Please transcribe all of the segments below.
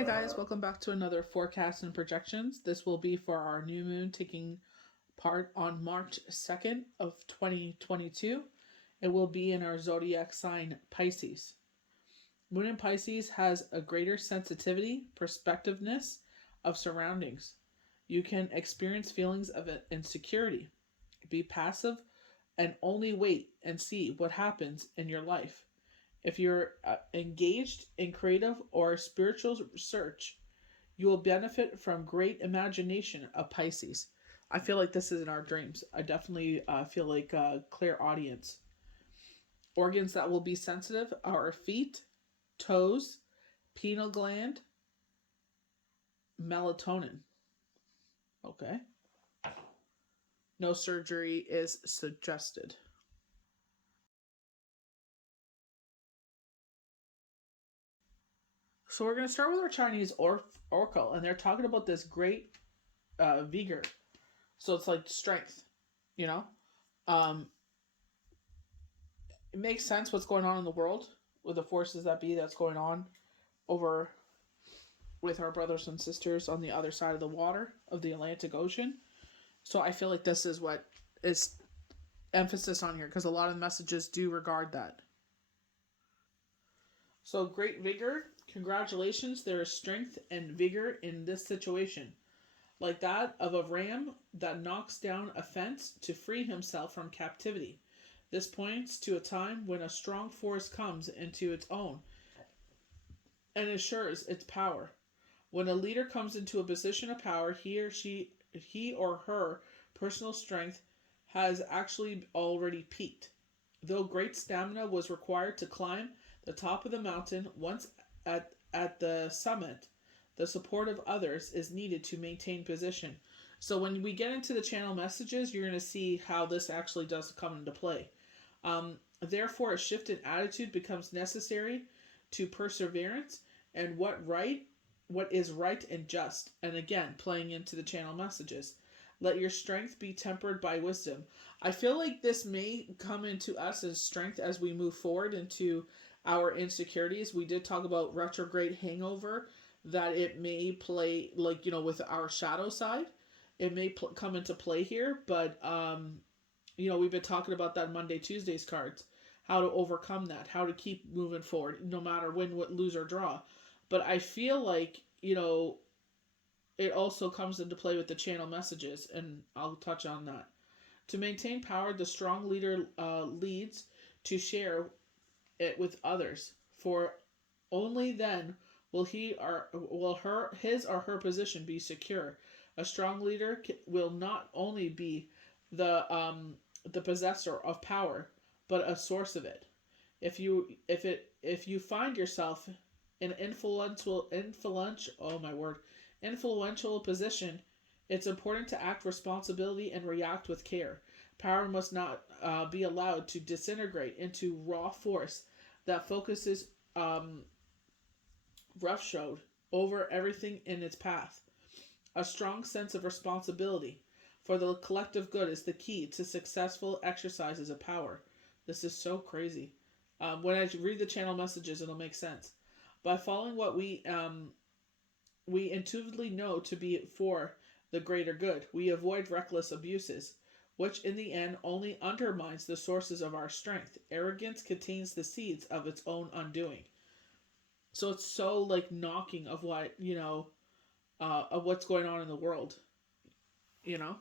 Hi guys, welcome back to another forecast and projections. This will be for our new moon taking part on March 2nd of 2022. It will be in our zodiac sign Pisces. Moon in Pisces has a greater sensitivity, perspectiveness of surroundings. You can experience feelings of insecurity, be passive, and only wait and see what happens in your life. If you're engaged in creative or spiritual research, you will benefit from great imagination of Pisces. I feel like this is in our dreams. I definitely feel like a clear audience. Organs that will be sensitive are our feet, toes, pineal gland, melatonin. Okay. No surgery is suggested. So we're going to start with our Chinese oracle, and they're talking about this great vigor. So it's like strength, you know? Um, it makes sense what's going on in the world with the forces that be that's going on over with our brothers and sisters on the other side of the water of the Atlantic Ocean. So I feel like this is what is emphasis on here because a lot of the messages do regard that. So great vigor. Congratulations, there is strength and vigor in this situation, like that of a ram that knocks down a fence to free himself from captivity. This points to a time when a strong force comes into its own and assures its power. When a leader comes into a position of power, he or her personal strength has actually already peaked. Though great stamina was required to climb the top of the mountain, once at the summit, the support of others is needed to maintain position. So when we get into the channel messages, you're going to see how this actually does come into play. Therefore, a shift in attitude becomes necessary to perseverance and what is right and just. And again, playing into the channel messages. Let your strength be tempered by wisdom. I feel like this may come into us as strength as we move forward into our insecurities. We did talk about retrograde hangover, that it may play, like, with our shadow side. It may come into play here, but we've been talking about that Monday, Tuesdays cards, how to overcome that, how to keep moving forward, no matter win, what, lose, or draw. But I feel like, it also comes into play with the channel messages, and I'll touch on that. To maintain power, the strong leader leads to share it with others, for only then will his or her position be secure. A strong leader will not only be the possessor of power, but a source of it. If you find yourself in influential position, it's important to act responsibility and react with care. Power must not be allowed to disintegrate into raw force that focuses roughshod over everything in its path. A strong sense of responsibility for the collective good is the key to successful exercises of power. This is so crazy. When I read the channel messages, it'll make sense. By following what we intuitively know to be for the greater good, we avoid reckless abuses, which in the end only undermines the sources of our strength. Arrogance contains the seeds of its own undoing. So it's so like knocking of what of what's going on in the world, you know.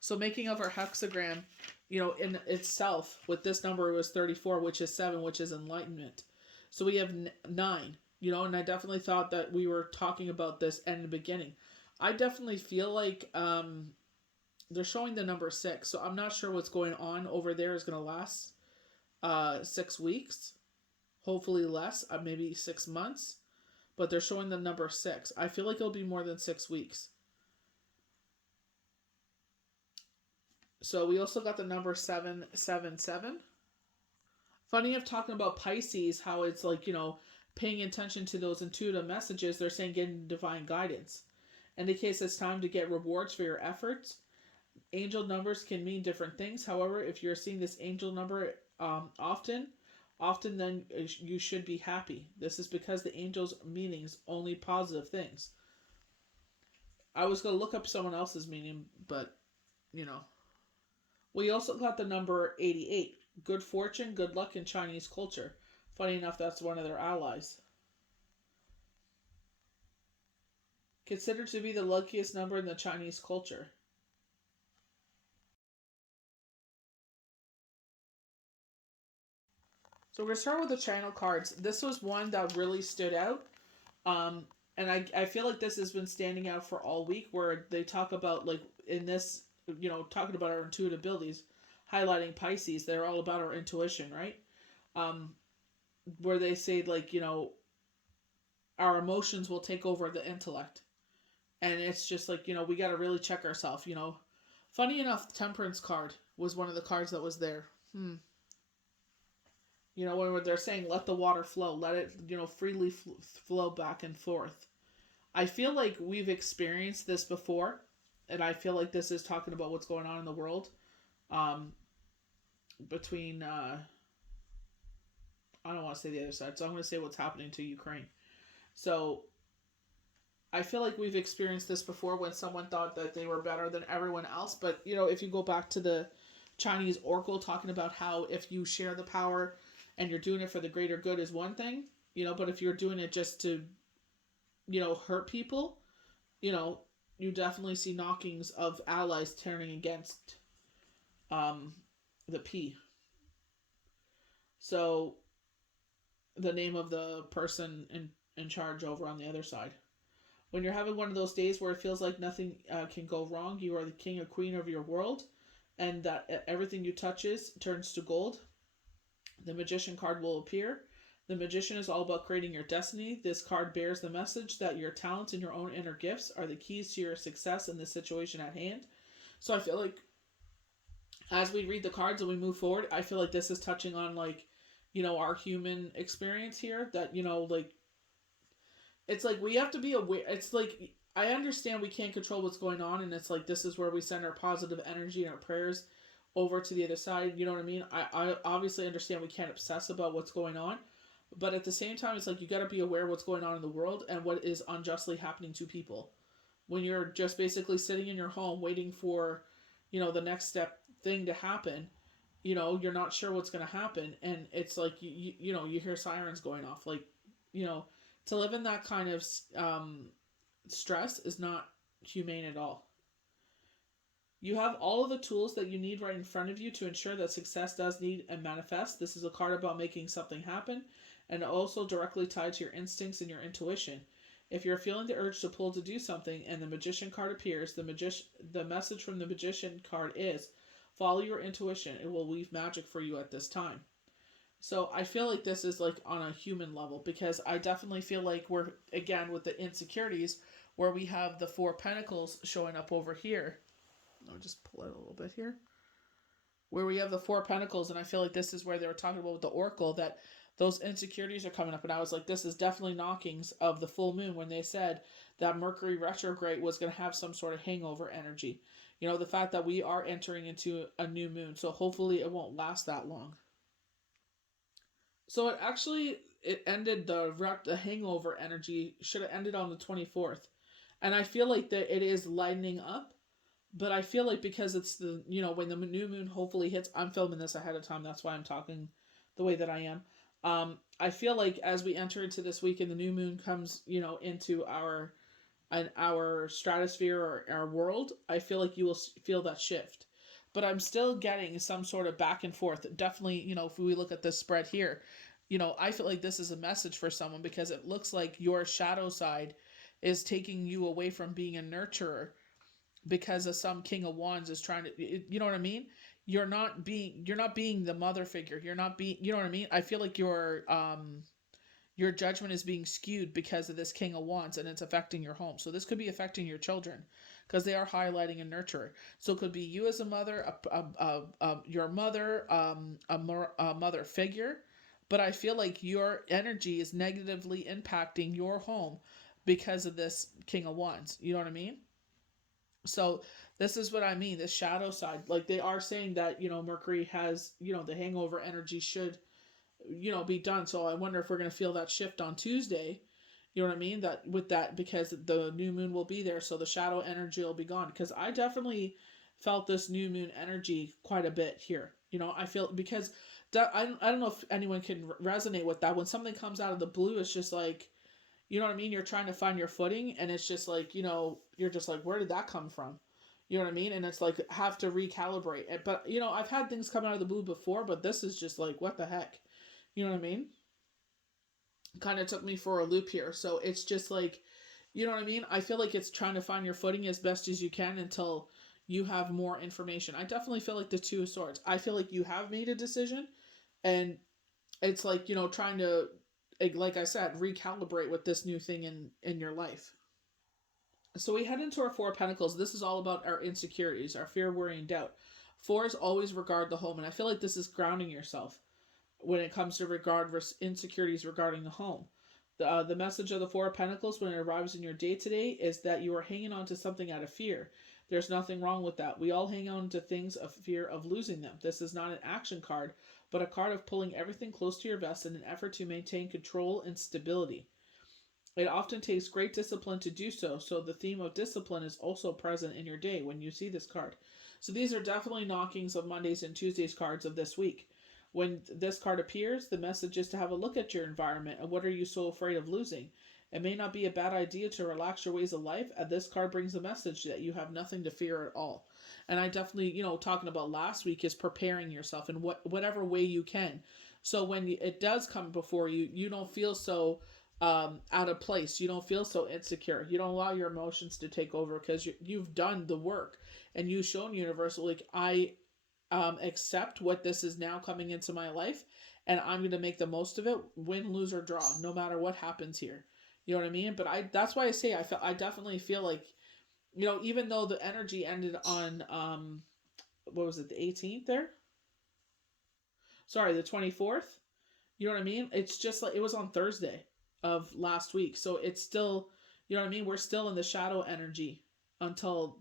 So making of our hexagram, in itself, with this number was 34, which is 7, which is enlightenment. So we have 9, and I definitely thought that we were talking about this in the beginning. I definitely feel like they're showing the number 6, so I'm not sure what's going on over there is going to last 6 weeks, hopefully less, maybe 6 months, but they're showing the number 6. I feel like it'll be more than 6 weeks. So we also got the number 777. Funny of talking about Pisces, how it's like, paying attention to those intuitive messages, they're saying getting divine guidance. Indicates it's time to get rewards for your efforts. Angel numbers can mean different things. However, if you're seeing this angel number often, Often then you should be happy. This is because the angels' meanings only positive things. I was going to look up someone else's meaning, but you know. We also got the number 88. Good fortune, good luck in Chinese culture. Funny enough, that's one of their allies. Considered to be the luckiest number in the Chinese culture. So we're going to start with the channel cards. This was one that really stood out. And I feel like this has been standing out for all week, where they talk about, like, in this, talking about our intuitive abilities, highlighting Pisces. They're all about our intuition, right? Um, where they say, like, our emotions will take over the intellect. And it's just like, we got to really check ourselves. Funny enough, the Temperance card was one of the cards that was there. When they're saying let the water flow, let it, freely flow back and forth. I feel like we've experienced this before, and I feel like this is talking about what's going on in the world, between, I don't want to say the other side, so I'm going to say what's happening to Ukraine. So I feel like we've experienced this before, when someone thought that they were better than everyone else. But, if you go back to the Chinese oracle talking about how if you share the power and you're doing it for the greater good is one thing, but if you're doing it just to, hurt people, you definitely see knockings of allies turning against the P. So the name of the person in charge over on the other side. When you're having one of those days where it feels like nothing can go wrong, you are the king or queen of your world, and that everything you touches turns to gold. The Magician card will appear. The Magician is all about creating your destiny. This card bears the message that your talents and your own inner gifts are the keys to your success in the situation at hand. So I feel like as we read the cards and we move forward, I feel like this is touching on, like, our human experience here. That, like, it's like we have to be aware. It's like, I understand we can't control what's going on, and it's like this is where we send our positive energy and our prayers over to the other side. You know what I mean? I obviously understand we can't obsess about what's going on, but at the same time, it's like you got to be aware of what's going on in the world and what is unjustly happening to people. When you're just basically sitting in your home waiting for, the next step thing to happen, you're not sure what's going to happen, and it's like you hear sirens going off, like, to live in that kind of stress is not humane at all. You have all of the tools that you need right in front of you to ensure that success does need and manifest. This is a card about making something happen, and also directly tied to your instincts and your intuition. If you're feeling the urge to pull to do something and the Magician card appears, the message from the Magician card is follow your intuition. It will weave magic for you at this time. So I feel like this is like on a human level, because I definitely feel like we're, again, with the insecurities, where we have the Four Pentacles showing up over here. I'll just pull it a little bit here. Where we have the Four Pentacles, and I feel like this is where they were talking about with the Oracle, that those insecurities are coming up. And I was like, this is definitely knockings of the full moon, when they said that Mercury retrograde was going to have some sort of hangover energy. The fact that we are entering into a new moon. So hopefully it won't last that long. So it ended, the hangover energy should have ended on the 24th. And I feel like that it is lightening up. But I feel like because it's the, when the new moon hopefully hits, I'm filming this ahead of time. That's why I'm talking the way that I am. I feel like as we enter into this week and the new moon comes, into our stratosphere or our world, I feel like you will feel that shift. But I'm still getting some sort of back and forth. Definitely, if we look at this spread here, I feel like this is a message for someone, because it looks like your shadow side is taking you away from being a nurturer, because of some King of Wands is trying to, you know what I mean? You're not being the mother figure. You're not being, you know what I mean? I feel like your judgment is being skewed because of this King of Wands, and it's affecting your home. So this could be affecting your children, because they are highlighting a nurturer. So it could be you as a mother, your mother, a mother figure. But I feel like your energy is negatively impacting your home because of this King of Wands. You know what I mean? So this is what I mean, the shadow side. Like, they are saying that, Mercury has, the hangover energy should be done. So I wonder if we're going to feel that shift on Tuesday. You know what I mean? That with that, because the new moon will be there, so the shadow energy will be gone. Because I definitely felt this new moon energy quite a bit here. I feel because I don't know if anyone can resonate with that. When something comes out of the blue, it's just like, you know what I mean? You're trying to find your footing, and it's just like, you're just like, where did that come from? You know what I mean? And it's like, have to recalibrate. But, I've had things come out of the blue before, but this is just like, what the heck? You know what I mean? Kind of took me for a loop here. So it's just like, you know what I mean? I feel like it's trying to find your footing as best as you can until you have more information. I definitely feel like the Two of Swords. I feel like you have made a decision, and it's like, trying to, like I said, recalibrate with this new thing in your life. So we head into our Four of Pentacles. This is all about our insecurities, our fear, worry, and doubt. Fours always regard the home, and I feel like this is grounding yourself when it comes to regard versus insecurities regarding the home. The message of the Four of Pentacles when it arrives in your day today is that you are hanging on to something out of fear. There's nothing wrong with that. We all hang on to things of fear of losing them. This is not an action card, but a card of pulling everything close to your vest in an effort to maintain control and stability. It often takes great discipline to do so, so the theme of discipline is also present in your day when you see this card. So these are definitely knockings of Mondays and Tuesdays cards of this week. When this card appears, the message is to have a look at your environment and what are you so afraid of losing. It may not be a bad idea to relax your ways of life, and this card brings a message that you have nothing to fear at all. And I definitely, talking about last week is preparing yourself in whatever way you can. So when it does come before you, you don't feel so out of place. You don't feel so insecure. You don't allow your emotions to take over because you've done the work and you've shown universal, like, I accept what this is now coming into my life, and I'm going to make the most of it, win, lose, or draw, no matter what happens here. You know what I mean? But that's why I say I definitely feel like, even though the energy ended on what was it, the 18th there? Sorry, the 24th. You know what I mean? It's just like it was on Thursday of last week. So it's still, you know what I mean? We're still in the shadow energy until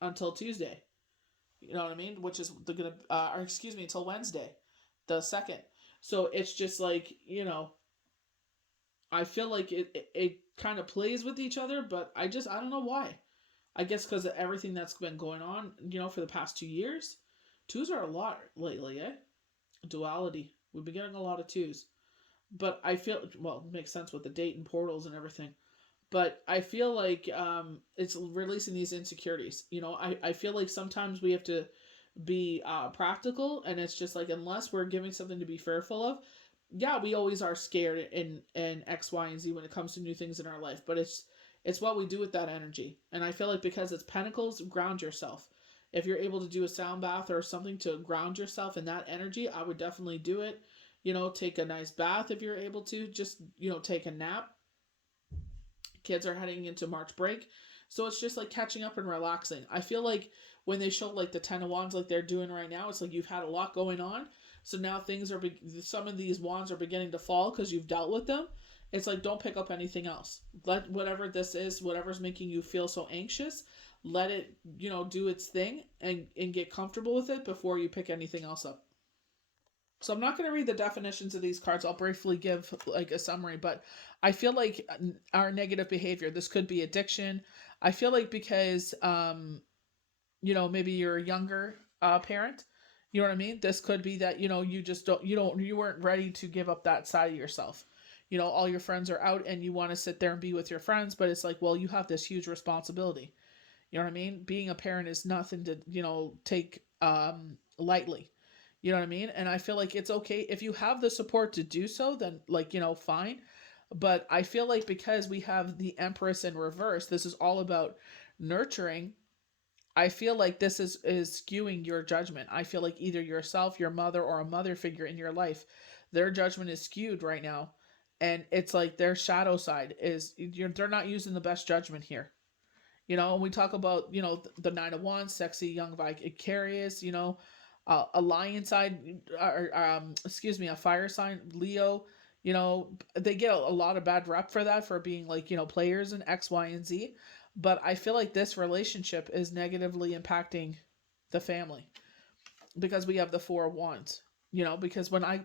until Tuesday. You know what I mean? Which is or excuse me, until Wednesday, the 2nd. So it's just like, I feel like it kind of plays with each other, but I don't know why. I guess because of everything that's been going on, for the past 2 years. Twos are a lot lately, eh? Duality. We've been getting a lot of twos. But I feel, well, it makes sense with the date and portals and everything. But I feel like it's releasing these insecurities. I feel like sometimes we have to be practical, and it's just like, unless we're giving something to be fearful of, yeah, we always are scared in X, Y, and Z when it comes to new things in our life. But it's what we do with that energy. And I feel like because it's Pentacles, ground yourself. If you're able to do a sound bath or something to ground yourself in that energy, I would definitely do it. Take a nice bath if you're able to. Just, take a nap. Kids are heading into March break. So it's just like catching up and relaxing. I feel like when they show like the 10 of Wands like they're doing right now, it's like you've had a lot going on. So now some of these wands are beginning to fall because you've dealt with them. It's like, don't pick up anything else. Let whatever this is, whatever's making you feel so anxious, let it, do its thing and get comfortable with it before you pick anything else up. So I'm not going to read the definitions of these cards. I'll briefly give like a summary, but I feel like our negative behavior, this could be addiction. I feel like because, maybe you're a younger parent, you know what I mean? This could be that, you just you weren't ready to give up that side of yourself. All your friends are out and you want to sit there and be with your friends, but it's like, well, you have this huge responsibility. You know what I mean? Being a parent is nothing to, take lightly. You know what I mean? And I feel like it's okay if you have the support to do so, then fine. But I feel like because we have the Empress in reverse, this is all about nurturing. I feel like this is skewing your judgment. I feel like either yourself, your mother, or a mother figure in your life, their judgment is skewed right now. And it's like their shadow side they're not using the best judgment here. And we talk about, the Nine of Wands, sexy, young, vicarious, a lion side, or a fire sign, Leo, they get a lot of bad rep for that, for being like, players in X, Y, and Z. But I feel like this relationship is negatively impacting the family because we have the Four of Wands. Because when I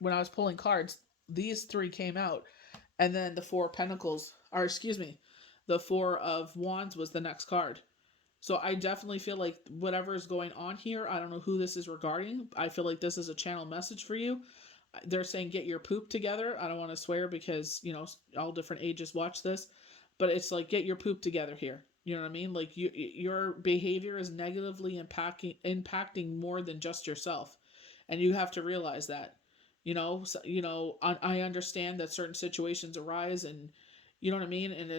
was pulling cards, these three came out, and then the Four Pentacles, or excuse me, the Four of Wands was the next card. So I definitely feel like whatever is going on here, I don't know who this is regarding. I feel like this is a channel message for you. They're saying get your poop together. I don't want to swear because, all different ages watch this, but it's like get your poop together here. You know what I mean? Like your behavior is negatively impacting more than just yourself. And you have to realize that. I understand that certain situations arise, and you know what I mean? And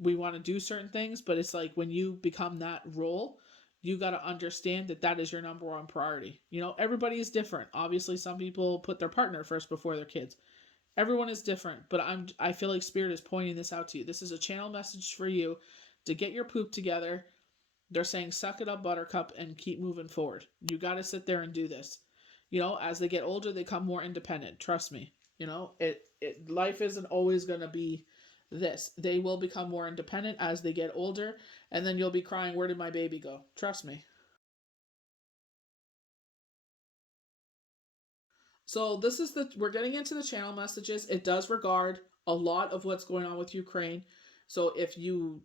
we want to do certain things, but it's like when you become that role, you got to understand that that is your number one priority. Everybody is different. Obviously, some people put their partner first before their kids. Everyone is different, but I feel like Spirit is pointing this out to you. This is a channel message for you to get your poop together. They're saying suck it up, buttercup, and keep moving forward. You got to sit there and do this. As they get older, they become more independent. Trust me. Life isn't always going to be this. They will become more independent as they get older, and then you'll be crying, where did my baby go? Trust me. So we're getting into the channel messages. It does regard a lot of what's going on with Ukraine. So if you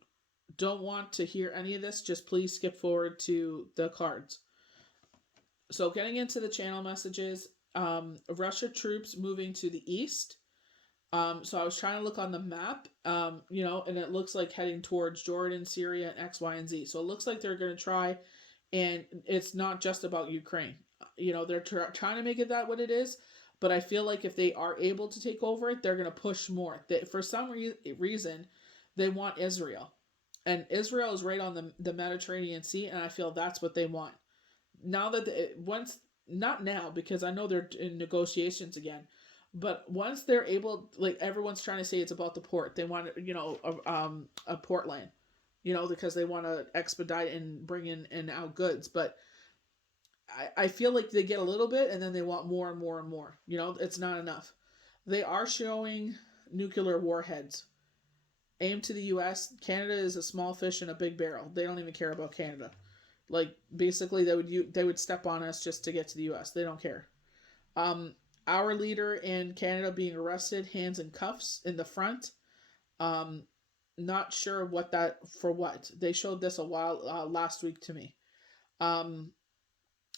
don't want to hear any of this, just please skip forward to the cards. So getting into the channel messages, Russia troops moving to the east. So I was trying to look on the map, and it looks like heading towards Jordan, Syria, and X, Y, and Z. So it looks like they're going to try, and it's not just about Ukraine. They're trying to make it that what it is, but I feel like if they are able to take over it, they're going to push more. For some reason, they want Israel. And Israel is right on the Mediterranean Sea, and I feel that's what they want. Now that not now, because I know they're in negotiations again, but once they're able, like everyone's trying to say it's about the port. They want, a port lane, because they want to expedite and bring in and out goods. But I feel like they get a little bit and then they want more and more and more. It's not enough. They are showing nuclear warheads aimed to the U.S. Canada is a small fish in a big barrel. They don't even care about Canada. Like basically, they would step on us just to get to the U.S. They don't care. Our leader in Canada being arrested, hands in cuffs in the front. Not sure what that for what. They showed this a while last week to me.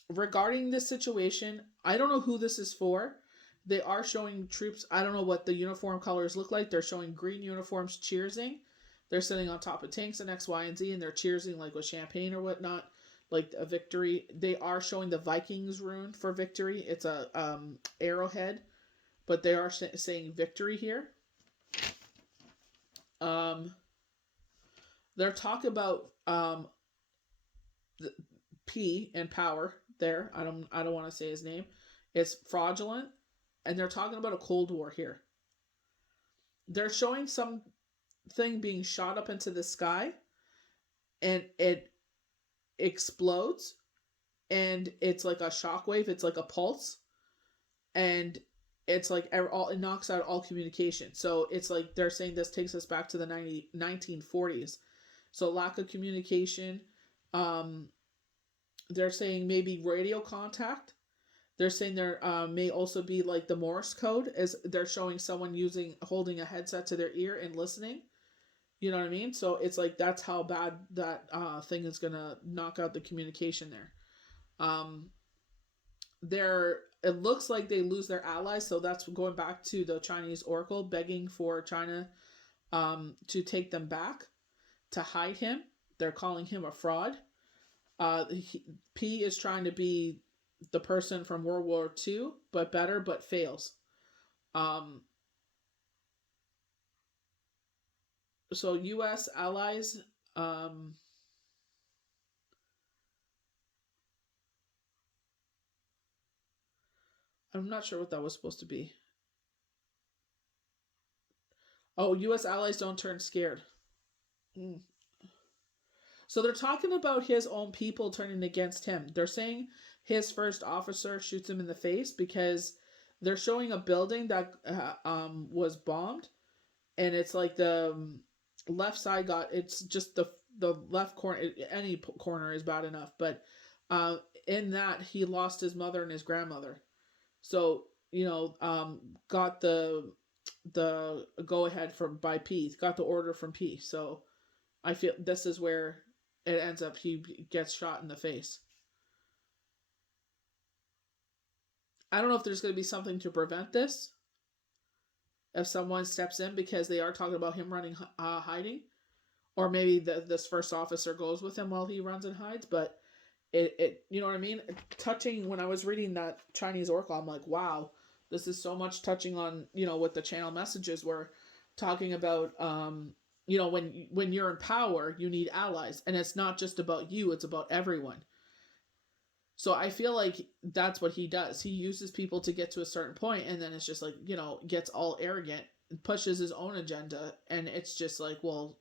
Regarding this situation, I don't know who this is for. They are showing troops. I don't know what the uniform colors look like. They're showing green uniforms cheersing. They're sitting on top of tanks and X, Y, and Z, and they're cheersing like with champagne or whatnot, like a victory. They are showing the Vikings rune for victory. It's a arrowhead, but they are saying victory here. They're talking about the P and power there. I don't want to say his name. It's fraudulent, and they're talking about a Cold War here. They're showing something being shot up into the sky, and it explodes, and it's like a shockwave. It's like a pulse, and it's like it knocks out all communication. So it's like they're saying this takes us back to the 1940s. So lack of communication. They're saying maybe radio contact. They're saying there may also be like the Morse code, as they're showing someone holding a headset to their ear and listening. You know what I mean? So it's like that's how bad that thing is gonna knock out the communication there. It looks like they lose their allies, so that's going back to the Chinese oracle begging for China to take them back, to hide him. They're calling him a fraud. P is trying to be the person from World War II, but better, but fails. So U.S. allies, I'm not sure what that was supposed to be. Oh, U.S. allies don't turn scared. So they're talking about his own people turning against him. They're saying his first officer shoots him in the face because they're showing a building that was bombed, and it's like the left side it's just the left corner. Any corner is bad enough, but in that he lost his mother and his grandmother. So, got the go ahead from by P, got the order from P. So I feel this is where it ends up. He gets shot in the face. I don't know if there's going to be something to prevent this if someone steps in, because they are talking about him running hiding, or maybe this first officer goes with him while he runs and hides. But it you know what I mean? Touching, when I was reading that Chinese oracle, I'm like, wow, this is so much touching on, what the channel messages were talking about. When you're in power, you need allies, and it's not just about you, it's about everyone. So I feel like that's what he does. He uses people to get to a certain point, and then it's just like, gets all arrogant and pushes his own agenda, and it's just like, well,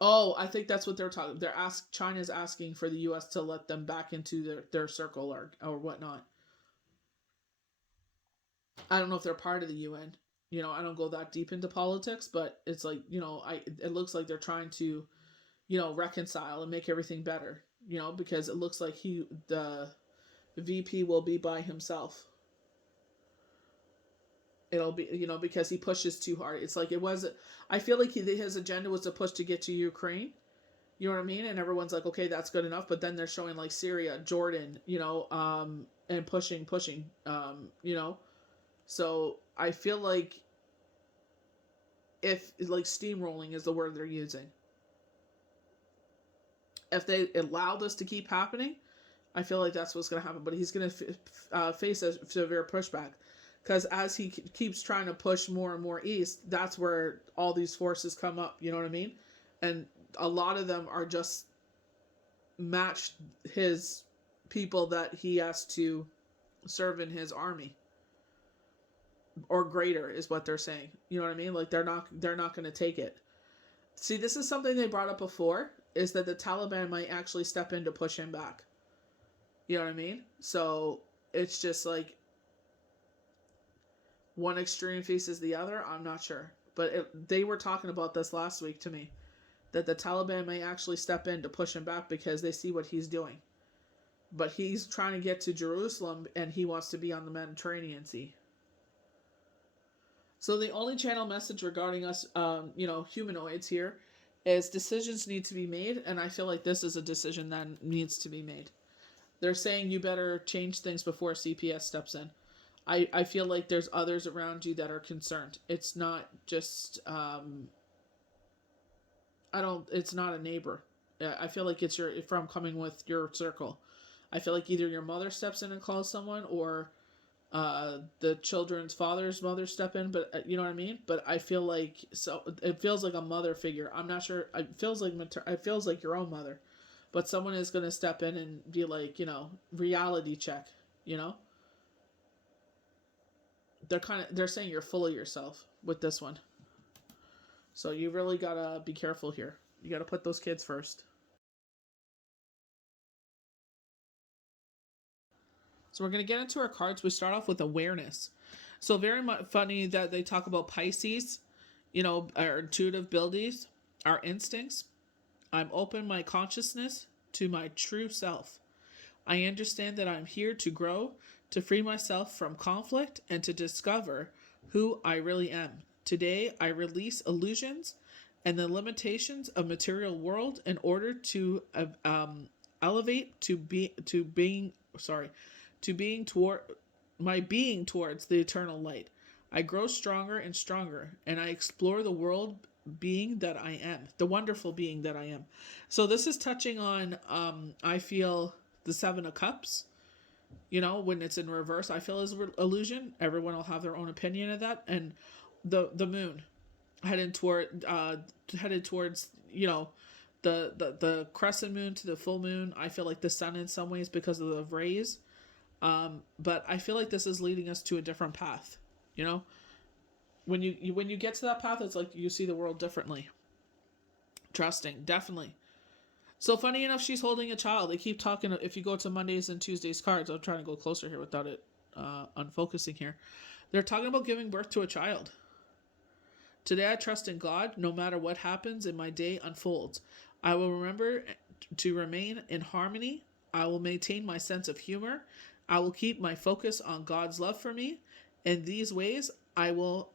oh, I think that's what they're talking. China's asking for the U.S. to let them back into their circle or whatnot. I don't know if they're part of the UN. I don't go that deep into politics, but it's like, it looks like they're trying to, reconcile and make everything better. Because it looks like the VP will be by himself. It'll be, because he pushes too hard. It's like I feel like his agenda was to push to get to Ukraine. You know what I mean? And everyone's like, okay, that's good enough. But then they're showing like Syria, Jordan, and pushing. So I feel like, if like steamrolling is the word they're using, if they allow this to keep happening, I feel like that's what's going to happen. But he's going to face a severe pushback, because as he keeps trying to push more and more east, that's where all these forces come up. You know what I mean? And a lot of them are just matched his people that he has to serve in his army, or greater is what they're saying. You know what I mean? Like they're not going to take it. See, this is something they brought up before, is that the Taliban might actually step in to push him back. You know what I mean? So it's just like one extreme faces the other. I'm not sure. But they were talking about this last week to me, that the Taliban may actually step in to push him back because they see what he's doing. But he's trying to get to Jerusalem, and he wants to be on the Mediterranean Sea. So the only channel message regarding us, humanoids here, is decisions need to be made, and I feel like this is a decision that needs to be made. They're saying you better change things before CPS steps in. I feel like there's others around you that are concerned. It's not just it's not a neighbor. I feel like it's from coming with your circle. I feel like either your mother steps in and calls someone, or the children's father's mother step in, but you know what I mean? But I feel like, so it feels like a mother figure. I'm not sure. It feels like your own mother, but someone is going to step in and be like, reality check, they're saying you're full of yourself with this one. So you really got to be careful here. You got to put those kids first. So we're going to get into our cards. We start off with awareness. So very funny that they talk about Pisces, our intuitive abilities, our instincts. I'm open my consciousness to my true self. I understand that I'm here to grow, to free myself from conflict, and to discover who I really am. Today, I release illusions and the limitations of material world in order to elevate to being towards the eternal light. I grow stronger and stronger, and I explore the world being that I am, the wonderful being that I am. So this is touching on, I feel, the Seven of Cups. When it's in reverse, I feel is illusion. Everyone will have their own opinion of that. And the moon headed towards, the crescent moon to the full moon. I feel like the sun in some ways because of the rays. But I feel like this is leading us to a different path. When you get to that path, it's like you see the world differently. Trusting, definitely. So funny enough, she's holding a child. They keep talking. If you go to Mondays and Tuesdays cards, I'm trying to go closer here without it unfocusing here. They're talking about giving birth to a child. Today I trust in God. No matter what happens in my day unfolds, I will remember to remain in harmony. I will maintain my sense of humor. I will keep my focus on God's love for me. In these ways, I will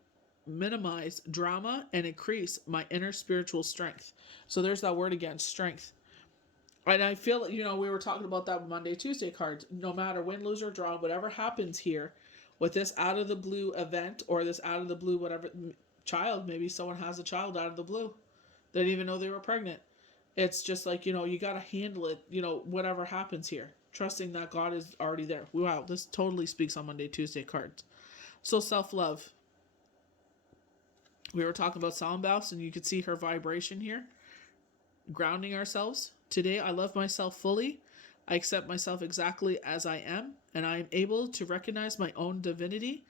minimize drama and increase my inner spiritual strength. So there's that word again, strength. And I feel, we were talking about that Monday, Tuesday cards. No matter win, lose, or draw, whatever happens here with this out of the blue event or this out of the blue whatever child, maybe someone has a child out of the blue. They didn't even know they were pregnant. It's just like, you got to handle it, whatever happens here. Trusting that God is already there. Wow, this totally speaks on Monday, Tuesday cards. So self-love. We were talking about sound baths, and you could see her vibration here. Grounding ourselves. Today, I love myself fully. I accept myself exactly as I am, and I am able to recognize my own divinity,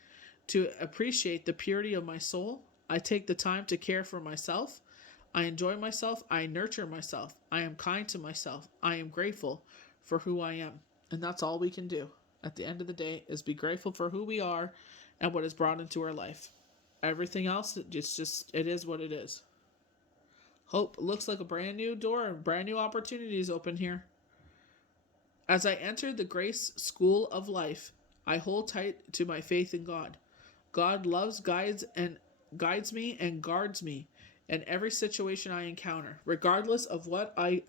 to appreciate the purity of my soul. I take the time to care for myself. I enjoy myself. I nurture myself. I am kind to myself. I am grateful for who I am. And that's all we can do at the end of the day, is be grateful for who we are and what is brought into our life. Everything else, it is what it is. Hope looks like a brand new door and brand new opportunities open here. As I enter the grace school of life, I hold tight to my faith in God. God loves, guides me and guards me in every situation I encounter, regardless of what I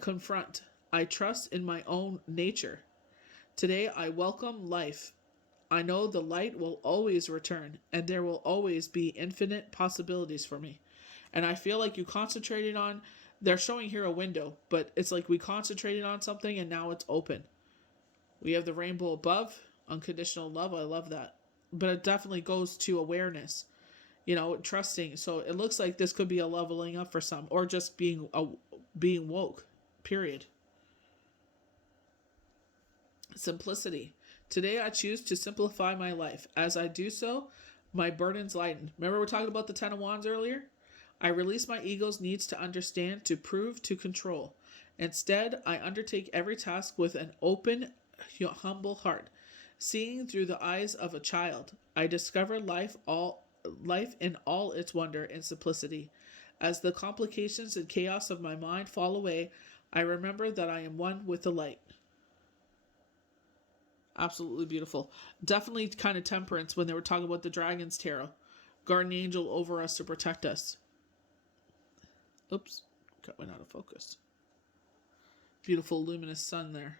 confront. I trust in my own nature. Today I welcome life. I know the light will always return, and there will always be infinite possibilities for me. And I feel like you concentrated on, they're showing here a window, but it's like we concentrated on something and now it's open. We have the rainbow above, unconditional love. I love that. But it definitely goes to awareness, trusting. So it looks like this could be a leveling up for some, or just being woke, period. Simplicity. Today I choose to simplify my life. As I do so, my burdens lighten. Remember we were talking about the Ten of Wands earlier? I release my ego's needs to understand, to prove, to control. Instead, I undertake every task with an open, humble heart. Seeing through the eyes of a child, I discover life in all its wonder and simplicity. As the complications and chaos of my mind fall away, I remember that I am one with the light. Absolutely beautiful. Definitely kind of temperance when they were talking about the Dragon's Tarot. Guardian angel over us to protect us. Oops. Went out of focus. Beautiful luminous sun there.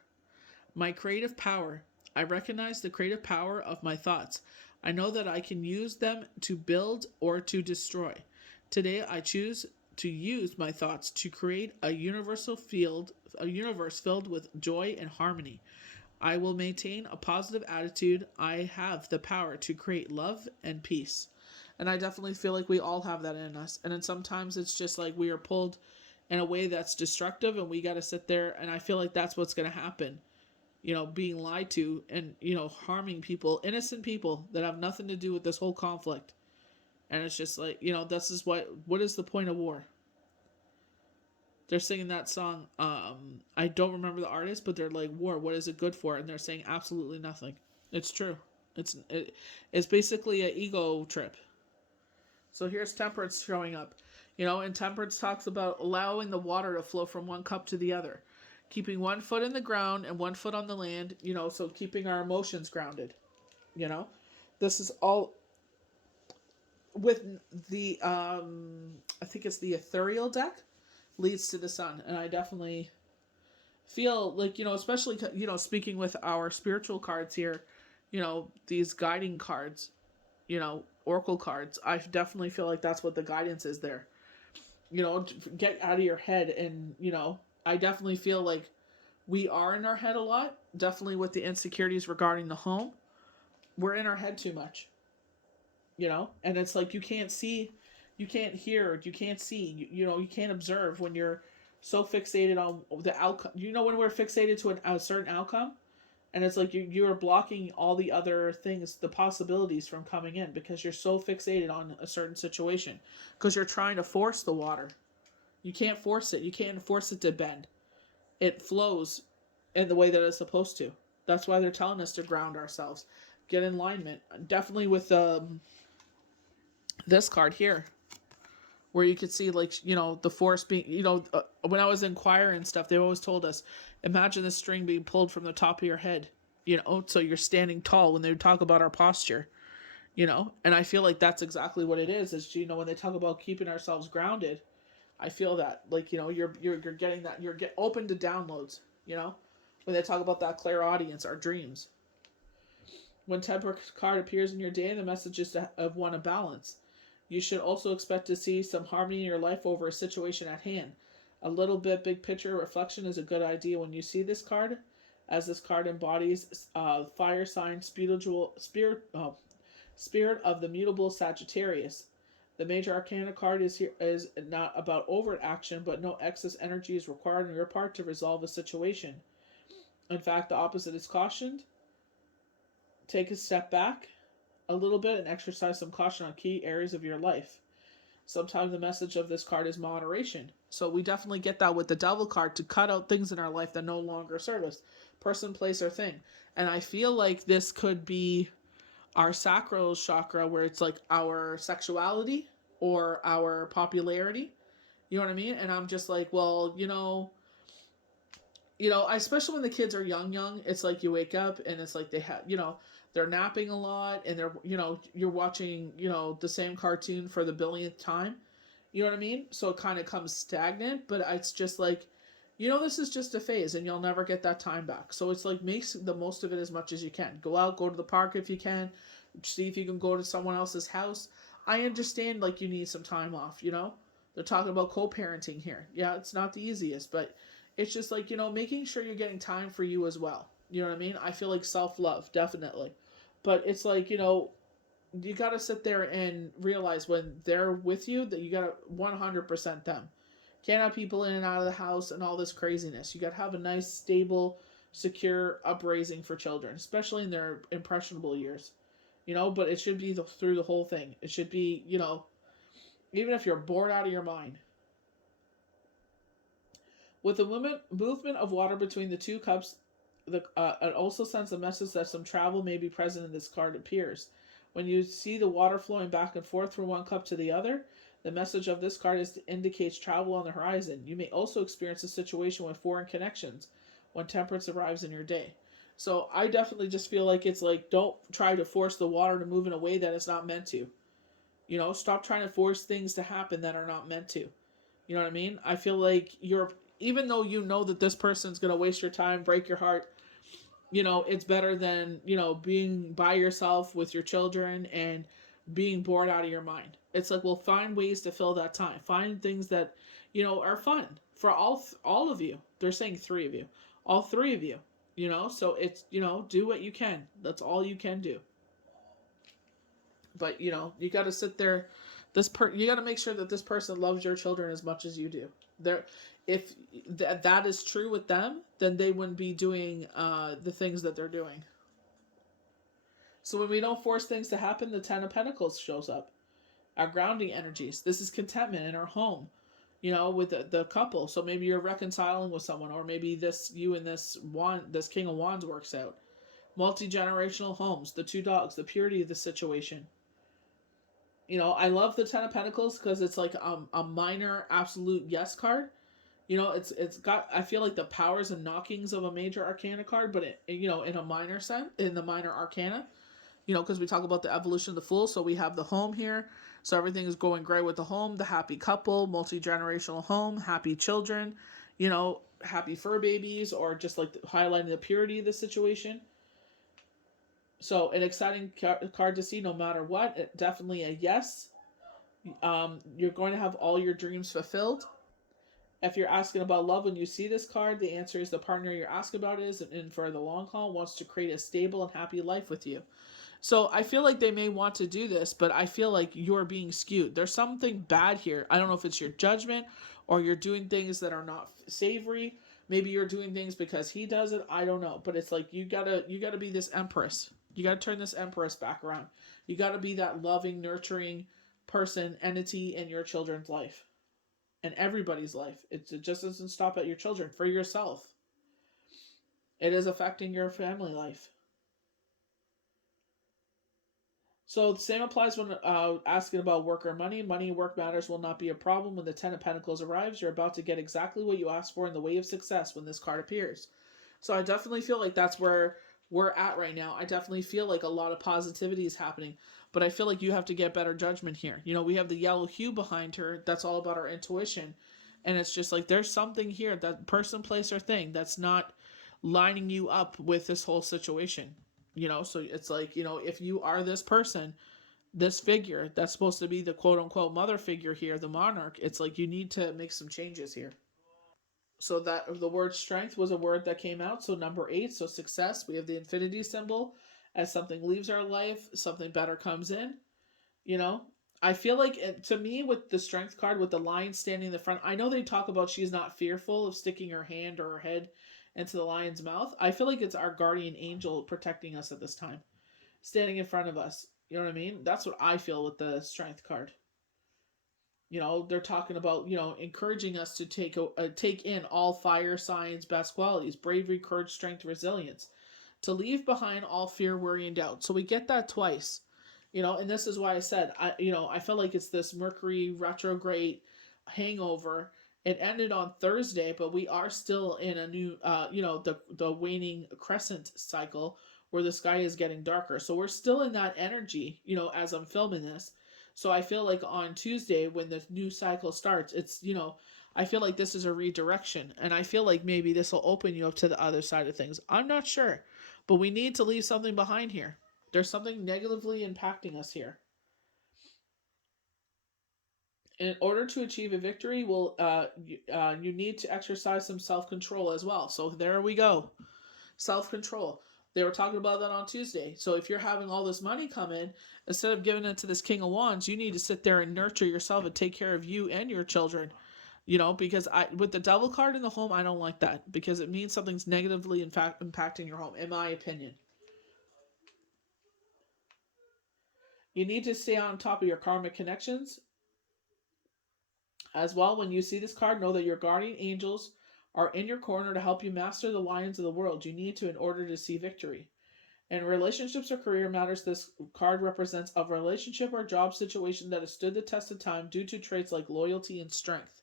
My creative power. I recognize the creative power of my thoughts. I know that I can use them to build or to destroy. Today I choose to use my thoughts to create a universe filled with joy and harmony. I will maintain a positive attitude. I have the power to create love and peace. And I definitely feel like we all have that in us. And then sometimes it's just like we are pulled in a way that's destructive and we got to sit there. And I feel like that's what's going to happen. Being lied to and, harming people, innocent people that have nothing to do with this whole conflict. And it's just like, this is what is the point of war? They're singing that song. I don't remember the artist, but they're like, war, what is it good for? And they're saying absolutely nothing. It's true. It's basically an ego trip. So here's temperance showing up. And temperance talks about allowing the water to flow from one cup to the other. Keeping one foot in the ground and one foot on the land, so keeping our emotions grounded. This is all with the, I think it's the ethereal deck. Leads to the sun. And I definitely feel like, especially, speaking with our spiritual cards here, these guiding cards, oracle cards, I definitely feel like that's what the guidance is there. Get out of your head. And, I definitely feel like we are in our head a lot. Definitely with the insecurities regarding the home. We're in our head too much. And it's like you can't see. You can't hear, you can't see, you can't observe when you're so fixated on the outcome. When we're fixated to a certain outcome, and it's like you are blocking all the other things, the possibilities from coming in because you're so fixated on a certain situation because you're trying to force the water. You can't force it. You can't force it to bend. It flows in the way that it's supposed to. That's why they're telling us to ground ourselves, get in alignment. Definitely with this card here. where you could see, like, the force being, when I was in choir and stuff, they always told us, imagine the string being pulled from the top of your head, so you're standing tall, when they would talk about our posture, and I feel like that's exactly what it is, when they talk about keeping ourselves grounded. I feel that, like, you're getting that, open to downloads, when they talk about that clairaudience, our dreams. When Temperance card appears in your day, the message is of one of balance. You should also expect to see some harmony in your life over a situation at hand. A little bit big picture reflection is a good idea when you see this card, as this card embodies fire sign spirit of the mutable Sagittarius. The major arcana card is not about overt action, but no excess energy is required on your part to resolve a situation. In fact, the opposite is cautioned. Take a step back a little bit and exercise some caution on key areas of your life. Sometimes the message of this card is moderation. So we definitely get that with the Devil card, to cut out things in our life that no longer serve us. Person, place, or thing. And I feel like this could be our sacral chakra, where it's like our sexuality or our popularity. You know what I mean? And I'm just like, well, especially when the kids are young, it's like you wake up and it's like they have, they're napping a lot, and they're, you're watching, the same cartoon for the billionth time. You know what I mean? So it kind of comes stagnant, but it's just like, this is just a phase, and you'll never get that time back. So it's like, make the most of it as much as you can. Go out, go to the park if you can, see if you can go to someone else's house. I understand, like, you need some time off, They're talking about co-parenting here. Yeah, it's not the easiest, but it's just like, making sure you're getting time for you as well. You know what I mean? I feel like self-love, definitely. But it's like, you got to sit there and realize when they're with you that you got to 100% them. Can't have people in and out of the house and all this craziness. You got to have a nice, stable, secure upraising for children, especially in their impressionable years. But it should be through the whole thing. It should be, even if you're bored out of your mind. With the movement of water between the two cups, it also sends a message that some travel may be present in this card appears. When you see the water flowing back and forth from one cup to the other, the message of this card indicates travel on the horizon. You may also experience a situation with foreign connections when temperance arrives in your day. So I definitely just feel like it's like, don't try to force the water to move in a way that it's not meant to. Stop trying to force things to happen that are not meant to. You know what I mean? I feel like even though you know that this person's going to waste your time, break your heart, it's better than, being by yourself with your children and being bored out of your mind. It's like, well, find ways to fill that time. Find things that, are fun for all of you. They're saying 3 of you. All 3 of you, so it's, do what you can. That's all you can do. But, you got to sit there. You got to make sure that this person loves your children as much as you do. If that is true with them, then they wouldn't be doing the things that they're doing. So when we don't force things to happen, the 10 of Pentacles shows up. Our grounding energies. This is contentment in our home, with the couple. So maybe you're reconciling with someone, or maybe you and this King of Wands works out. Multi-generational homes, the 2 dogs, the purity of the situation. I love the 10 of Pentacles because it's like a minor absolute yes card. It's got, I feel like, the powers and knockings of a major arcana card, but in a minor sense, in the minor arcana, because we talk about the evolution of the Fool. So we have the home here. So everything is going great with the home, the happy couple, multi-generational home, happy children, happy fur babies, or just like highlighting the purity of the situation. So an exciting card to see no matter what. Definitely a yes. You're going to have all your dreams fulfilled. If you're asking about love when you see this card, the answer is the partner you're asking about is, and for the long haul, wants to create a stable and happy life with you. So I feel like they may want to do this, but I feel like you're being skewed. There's something bad here. I don't know if it's your judgment, or you're doing things that are not savory. Maybe you're doing things because he does it. I don't know. But it's like, you gotta be this empress. You gotta turn this empress back around. You gotta be that loving, nurturing person, entity in your children's life. And everybody's life. It just doesn't stop at your children. For yourself. It is affecting your family life. So the same applies when asking about work or money. Money and work matters will not be a problem when the Ten of Pentacles arrives. You're about to get exactly what you asked for in the way of success when this card appears. So I definitely feel like that's where we're at right now. I definitely feel like a lot of positivity is happening. But I feel like you have to get better judgment here. You know, we have the yellow hue behind her. That's all about our intuition. And it's just like there's something here, that person, place, or thing that's not lining you up with this whole situation. You know, so it's like, you know, if you are this person, this figure that's supposed to be the quote unquote mother figure here, the monarch, it's like you need to make some changes here. So that the word strength was a word that came out. So number 8, so success. We have the infinity symbol. As something leaves our life, something better comes in. You know, I feel like to me with the strength card with the lion standing in the front, I know they talk about she's not fearful of sticking her hand or her head into the lion's mouth. I feel like it's our guardian angel protecting us at this time, standing in front of us. You know what I mean? That's what I feel with the strength card. You know, they're talking about, you know, encouraging us to take in all fire signs best qualities: bravery, courage, strength, resilience, to leave behind all fear, worry, and doubt. So we get that twice. You know, and this is why I said, I feel like it's this Mercury retrograde hangover. It ended on Thursday, but we are still in a new the waning crescent cycle where the sky is getting darker. So we're still in that energy, you know, as I'm filming this. So I feel like on Tuesday when the new cycle starts, it's, you know, I feel like this is a redirection, and I feel like maybe this will open you up to the other side of things. I'm not sure, but we need to leave something behind here. There's something negatively impacting us here. In order to achieve a victory, you need to exercise some self control as well. So there we go, self control. They were talking about that on Tuesday. So if you're having all this money come in, instead of giving it to this King of Wands, you need to sit there and nurture yourself and take care of you and your children. You know, because with the Devil card in the home, I don't like that because it means something's negatively in fact impacting your home, in my opinion. You need to stay on top of your karmic connections as well. When you see this card, know that your guardian angels are in your corner to help you master the lions of the world you need to in order to see victory. In relationships or career matters, this card represents a relationship or job situation that has stood the test of time due to traits like loyalty and strength.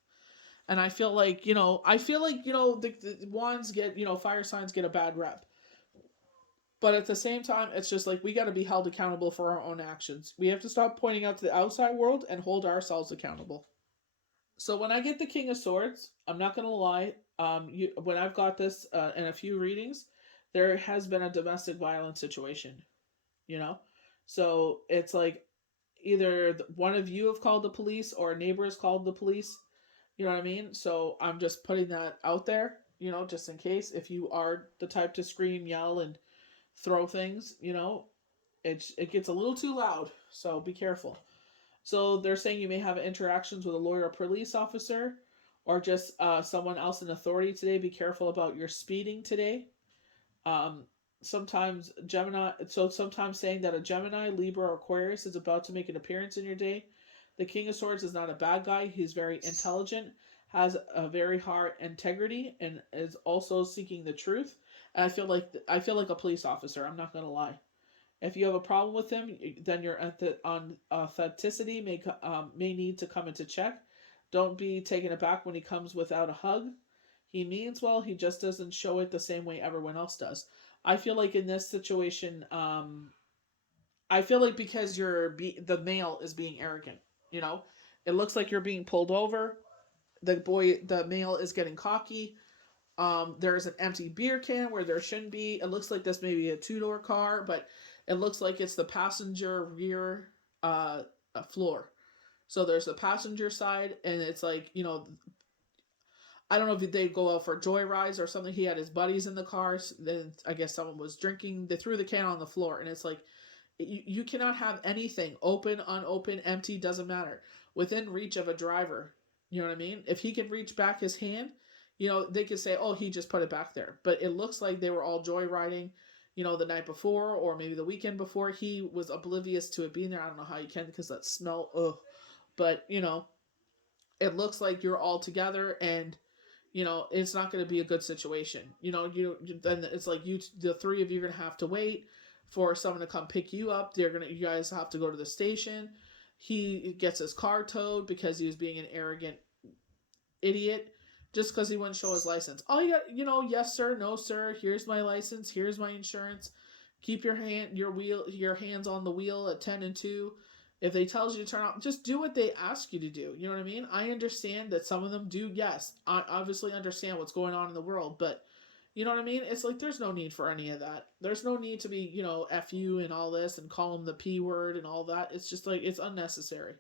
And I feel like, the wands get, fire signs get a bad rep. But at the same time, it's just like we got to be held accountable for our own actions. We have to stop pointing out to the outside world and hold ourselves accountable. So when I get the King of Swords, I'm not gonna lie. When I've got this in a few readings, there has been a domestic violence situation. You know, so it's like either one of you have called the police or a neighbor has called the police. You know what I mean? So I'm just putting that out there. You know, just in case if you are the type to scream, yell, and throw things. You know, it gets a little too loud. So be careful. So they're saying you may have interactions with a lawyer or police officer or just someone else in authority today. Be careful about your speeding today. Um, sometimes saying that a Gemini, Libra, or Aquarius is about to make an appearance in your day. The King of Swords is not a bad guy. He's very intelligent, has a very high integrity, and is also seeking the truth. And I feel like a police officer. I'm not gonna lie. If you have a problem with him, then your authenticity may need to come into check. Don't be taken aback when he comes without a hug. He means well. He just doesn't show it the same way everyone else does. I feel like in this situation, I feel like because the male is being arrogant. You know, it looks like you're being pulled over. The male is getting cocky. There's an empty beer can where there shouldn't be. It looks like this may be a two-door car, but it looks like it's the passenger rear floor. So there's the passenger side, and it's like, I don't know if they go out for joyrides or something. He had his buddies in the cars. Then I guess someone was drinking. They threw the can on the floor, and it's like you cannot have anything open, unopened, empty. Doesn't matter within reach of a driver. You know what I mean? If he can reach back his hand, they could say, "Oh, he just put it back there." But it looks like they were all joyriding, the night before or maybe the weekend before. He was oblivious to it being there. I don't know how you can because that smell. Ugh. But it looks like you're all together and it's not going to be a good situation. Then it's like the three of you are going to have to wait for someone to come pick you up. You guys have to go to the station. He gets his car towed because he was being an arrogant idiot just because he wouldn't show his license. All you got, yes sir, no sir, here's my license, here's my insurance. Keep your hands on the wheel at 10 and 2. If they tells you to turn off, just do what they ask you to do. You know what I mean? I understand that some of them do, yes. I obviously understand what's going on in the world, but you know what I mean? It's like there's no need for any of that. There's no need to be, F you and all this and call them the P word and all that. It's just like, it's unnecessary.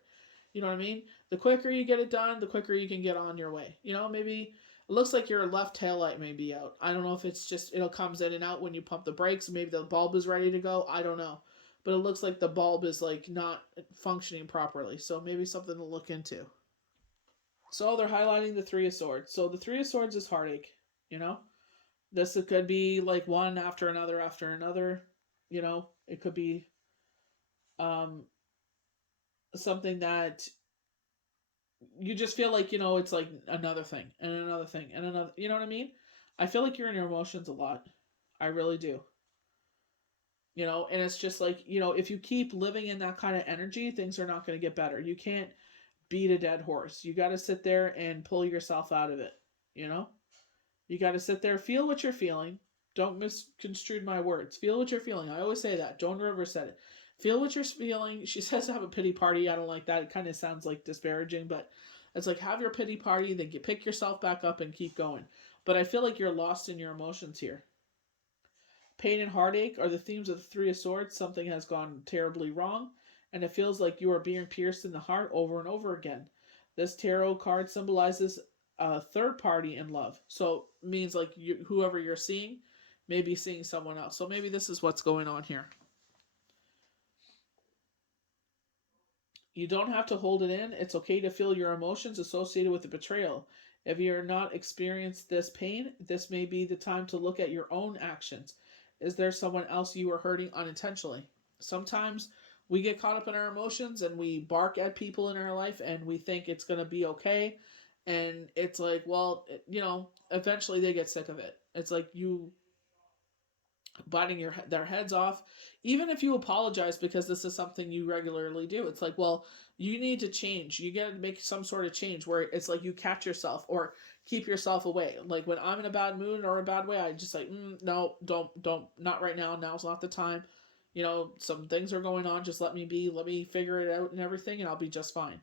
You know what I mean? The quicker you get it done, the quicker you can get on your way. Maybe it looks like your left taillight may be out. I don't know if it's just, comes in and out when you pump the brakes. Maybe the bulb is ready to go. I don't know. But it looks like the bulb is like not functioning properly. So maybe something to look into. So they're highlighting the Three of Swords. So the Three of Swords is heartache, This could be like one after another after another. It could be something that you just feel like, it's like another thing and another thing and another, you know what I mean? I feel like you're in your emotions a lot. I really do. And it's just like, if you keep living in that kind of energy, things are not going to get better. You can't beat a dead horse. You got to sit there and pull yourself out of it. You got to sit there, feel what you're feeling. Don't misconstrue my words. Feel what you're feeling. I always say that. Joan Rivers said it. Feel what you're feeling. She says to have a pity party. I don't like that. It kind of sounds like disparaging, but it's like have your pity party, then you pick yourself back up and keep going. But I feel like you're lost in your emotions here. Pain and heartache are the themes of the Three of Swords. Something has gone terribly wrong, and it feels like you are being pierced in the heart over and over again. This tarot card symbolizes a third party in love. So it means like whoever you're seeing may be seeing someone else. So maybe this is what's going on here. You don't have to hold it in. It's okay to feel your emotions associated with the betrayal. If you're not experienced this pain, this may be the time to look at your own actions. Is there someone else you are hurting unintentionally? Sometimes we get caught up in our emotions and we bark at people in our life and we think it's going to be okay. And it's like, well, eventually they get sick of it. It's like you biting their heads off. Even if you apologize because this is something you regularly do, it's like, well, you need to change. You got to make some sort of change where it's like you catch yourself or keep yourself away. Like when I'm in a bad mood or a bad way, I just like, no, don't, not right now. Now's not the time. Some things are going on. Just let me be. Let me figure it out and everything, and I'll be just fine.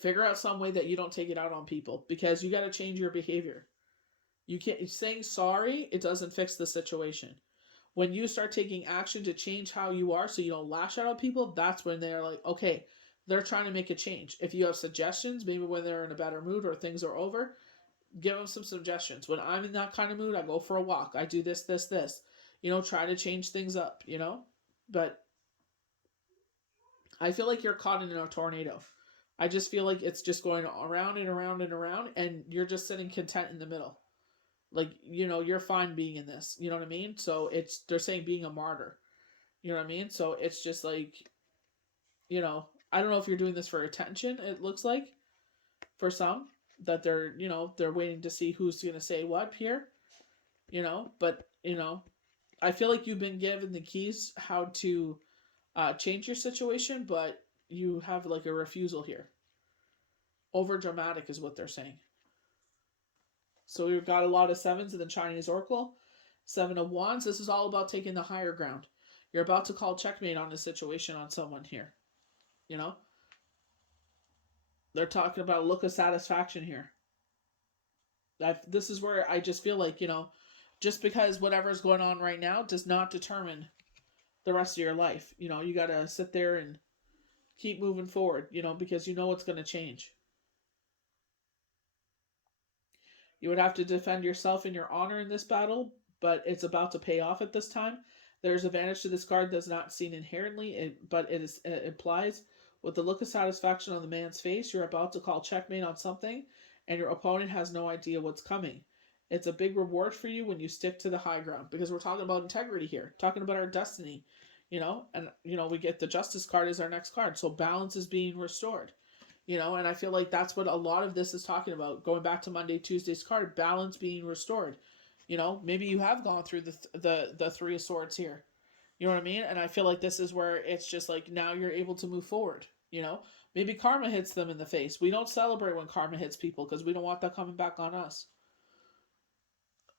Figure out some way that you don't take it out on people because you got to change your behavior. You can't saying sorry. It doesn't fix the situation. When you start taking action to change how you are so you don't lash out at people, that's when they're like, okay, they're trying to make a change. If you have suggestions, maybe when they're in a better mood or things are over, give them some suggestions. When I'm in that kind of mood, I go for a walk. I do this. Try to change things up, But I feel like you're caught in a tornado. I just feel like it's just going around and around and around, and you're just sitting content in the middle. Like, you're fine being in this. You know what I mean? So they're saying being a martyr. You know what I mean? So it's just like, I don't know if you're doing this for attention, it looks like, for some, that they're waiting to see who's going to say what here, but, I feel like you've been given the keys how to change your situation, but you have like a refusal here. Over dramatic is what they're saying. So we've got a lot of sevens in the Chinese Oracle. 7 of Wands. This is all about taking the higher ground. You're about to call checkmate on a situation on someone here. They're talking about a look of satisfaction here. This is where I just feel like, just because whatever's going on right now does not determine the rest of your life. You got to sit there and keep moving forward, because it's going to change. You would have to defend yourself and your honor in this battle, but it's about to pay off at this time. There's advantage to this card that's not seen inherently, but it implies with the look of satisfaction on the man's face, you're about to call checkmate on something, and your opponent has no idea what's coming. It's a big reward for you when you stick to the high ground, because we're talking about integrity here, talking about our destiny, and we get the Justice card as our next card, so balance is being restored. And I feel like that's what a lot of this is talking about. Going back to Monday, Tuesday's card, balance being restored. Maybe you have gone through the Three of Swords here. You know what I mean? And I feel like this is where it's just like now you're able to move forward. Maybe karma hits them in the face. We don't celebrate when karma hits people because we don't want that coming back on us.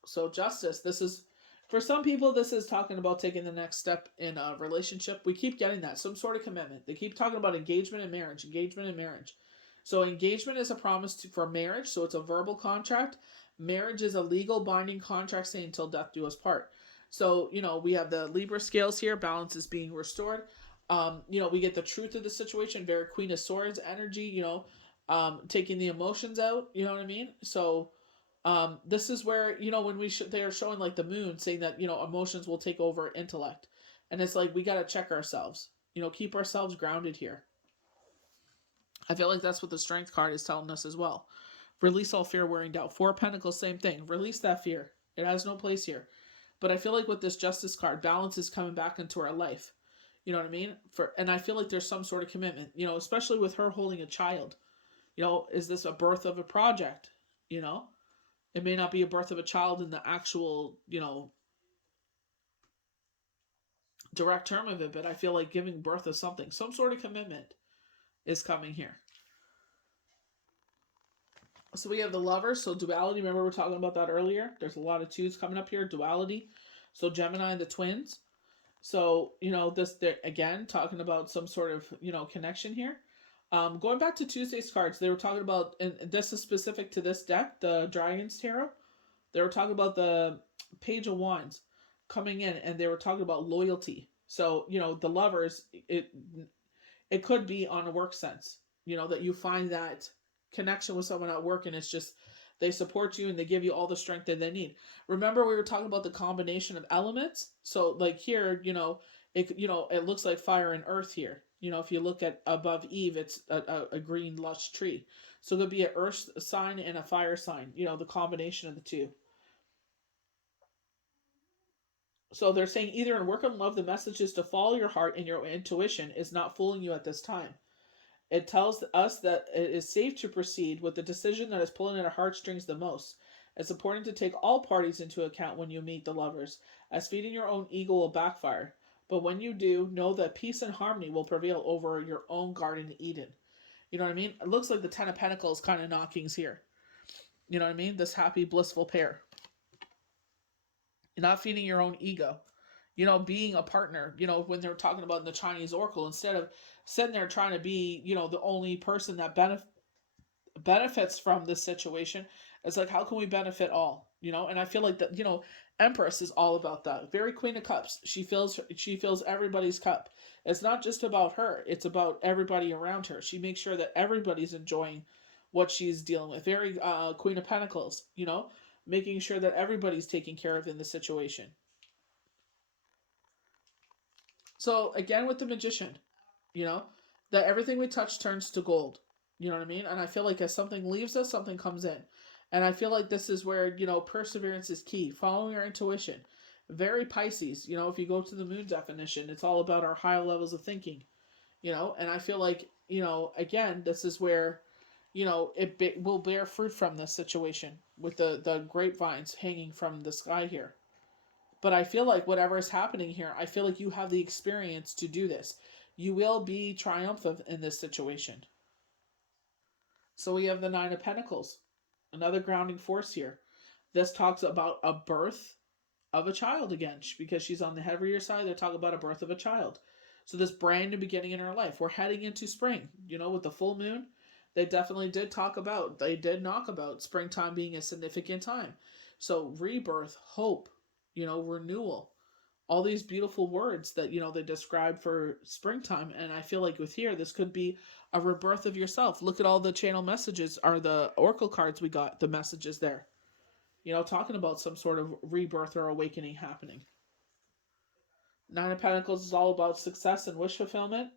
So justice, this is for some people, this is talking about taking the next step in a relationship. We keep getting that, some sort of commitment. They keep talking about engagement and marriage, engagement and marriage. So engagement is a promise for marriage, so it's a verbal contract. Marriage is a legal binding contract saying until death do us part. So, we have the Libra scales here, balance is being restored. We get the truth of the situation, very Queen of Swords energy, taking the emotions out, you know what I mean? So this is where when they are showing like the moon saying that emotions will take over intellect, and it's like we got to check ourselves, keep ourselves grounded here. I feel like that's what the Strength card is telling us as well. Release all fear, worrying, doubt. Four of Pentacles, same thing. Release that fear. It has no place here. But I feel like with this Justice card, balance is coming back into our life. You know what I mean? And I feel like there's some sort of commitment. Especially with her holding a child. Is this a birth of a project? It may not be a birth of a child in the actual, direct term of it, but I feel like giving birth of something, some sort of commitment is coming here. So we have the Lovers, so duality. Remember we were talking about that earlier. There's a lot of twos coming up here. Duality. So Gemini and the twins. So, this, again, talking about some sort of, connection here. Going back to Tuesday's cards, they were talking about, and this is specific to this deck, the Dragon's Tarot. They were talking about the Page of Wands coming in, and they were talking about loyalty. So, the Lovers, it could be on a work sense, that you find that connection with someone at work, and it's just they support you and they give you all the strength that they need. Remember we were talking about the combination of elements. So like here, it looks like fire and earth here. If you look at above Eve, it's a green lush tree. So there'll be an earth sign and a fire sign. The combination of the two. So they're saying either in work and love, the message is to follow your heart, and your intuition is not fooling you at this time. It tells us that it is safe to proceed with the decision that is pulling at our heartstrings the most. It's important to take all parties into account when you meet the Lovers, as feeding your own ego will backfire. But when you do, know that peace and harmony will prevail over your own Garden Eden. You know what I mean? It looks like the Ten of Pentacles kind of knockings here. You know what I mean? This happy, blissful pair. You're not feeding your own ego. Being a partner, when they're talking about in the Chinese Oracle, instead of sitting there trying to be, the only person that benefits from this situation, it's like, how can we benefit all? And I feel like that, Empress is all about that. Very Queen of Cups. She fills everybody's cup. It's not just about her. It's about everybody around her. She makes sure that everybody's enjoying what she's dealing with. Very Queen of Pentacles, making sure that everybody's taken care of in the situation. So again, with the Magician, that everything we touch turns to gold. You know what I mean? And I feel like as something leaves us, something comes in. And I feel like this is where, perseverance is key. Following our intuition. Very Pisces. If you go to the moon definition, it's all about our higher levels of thinking. And I feel like, again, this is where, it will bear fruit from this situation with the grapevines hanging from the sky here. But I feel like whatever is happening here, I feel like you have the experience to do this. You will be triumphant in this situation. So we have the Nine of Pentacles. Another grounding force here. This talks about a birth of a child again. Because she's on the heavier side, they're talking about a birth of a child. So this brand new beginning in her life. We're heading into spring. With the full moon, they did knock about springtime being a significant time. So rebirth, hope, renewal, all these beautiful words that, they describe for springtime. And I feel like with here, this could be a rebirth of yourself. Look at all the channel messages, or the oracle cards we got, the messages there, talking about some sort of rebirth or awakening happening. Nine of Pentacles is all about success and wish fulfillment.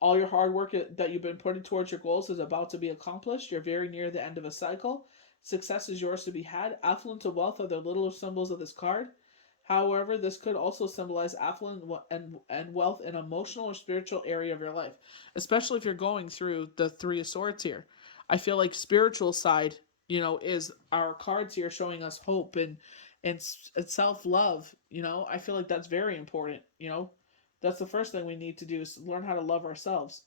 All your hard work that you've been putting towards your goals is about to be accomplished. You're very near the end of a cycle. Success is yours to be had. Affluence and wealth are the little symbols of this card. However, this could also symbolize affluence and wealth in emotional or spiritual area of your life, especially if you're going through the Three of Swords here. I feel like spiritual side, is our cards here showing us hope and and self-love, I feel like that's very important. That's the first thing we need to do is learn how to love ourselves.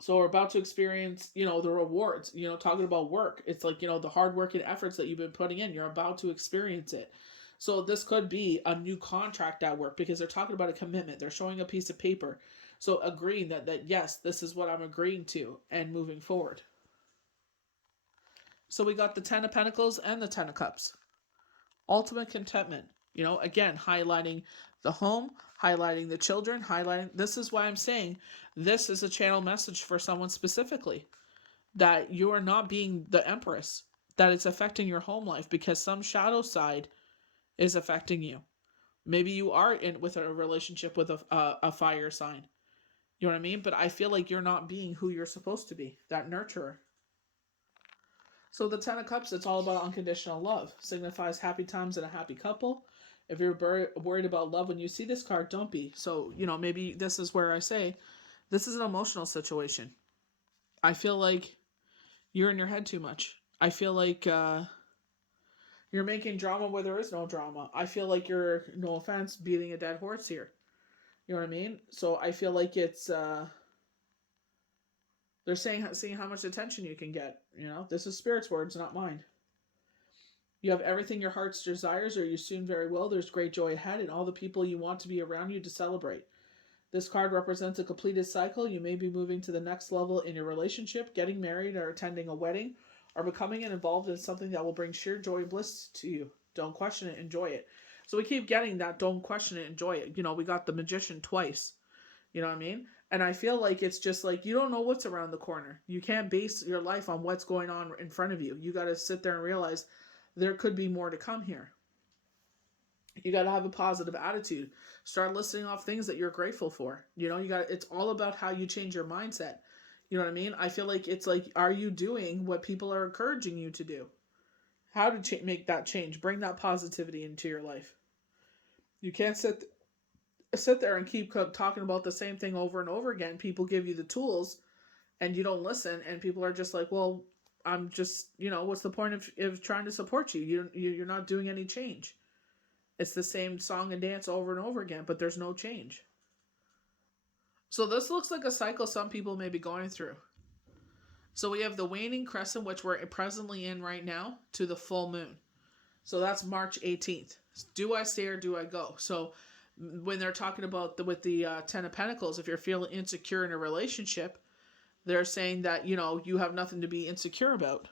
So we're about to experience, the rewards, talking about work. It's like, the hard work and efforts that you've been putting in, you're about to experience it. So this could be a new contract at work because they're talking about a commitment. They're showing a piece of paper. So agreeing that yes, this is what I'm agreeing to and moving forward. So we got the 10 of Pentacles and the 10 of Cups. Ultimate contentment. Again, highlighting the home, highlighting the children, highlighting. This is why I'm saying this is a channel message for someone specifically, that you are not being the empress, that it's affecting your home life because some shadow side is affecting you. Maybe you are in with a relationship with a fire sign. You know what I mean? But I feel like you're not being who you're supposed to be, that nurturer. So the 10 of Cups, it's all about unconditional love. Signifies happy times and a happy couple. If you're worried about love when you see this card, don't be. So, maybe this is where I say, this is an emotional situation. I feel like you're in your head too much. I feel like you're making drama where there is no drama. I feel like you're, no offense, beating a dead horse here. You know what I mean? So I feel like it's they're seeing how much attention you can get. This is Spirit's words, not mine. You have everything your heart's desires, or you soon very will. There's great joy ahead, and all the people you want to be around you to celebrate. This card represents a completed cycle. You may be moving to the next level in your relationship, getting married, or attending a wedding, or becoming involved in something that will bring sheer joy and bliss to you. Don't question it, enjoy it. So we keep getting that, don't question it, enjoy it. We got the Magician twice. You know what I mean? And I feel like it's just like you don't know what's around the corner. You can't base your life on what's going on in front of you. You got to sit there and realize there could be more to come here. You got to have a positive attitude. Start listing off things that you're grateful for. It's all about how you change your mindset. You know what I mean? I feel like it's like, are you doing what people are encouraging you to do? How to make that change? Bring that positivity into your life. You can't sit there and keep talking about the same thing over and over again. People give you the tools and you don't listen, and people are just like, well, I'm just, what's the point of trying to support you? You're not doing any change. It's the same song and dance over and over again, but there's no change. So this looks like a cycle some people may be going through. So we have the waning crescent, which we're presently in right now, to the full moon. So that's March 18th. Do I stay or do I go? So when they're talking about with the 10 of Pentacles, if you're feeling insecure in a relationship, they're saying that, you have nothing to be insecure about.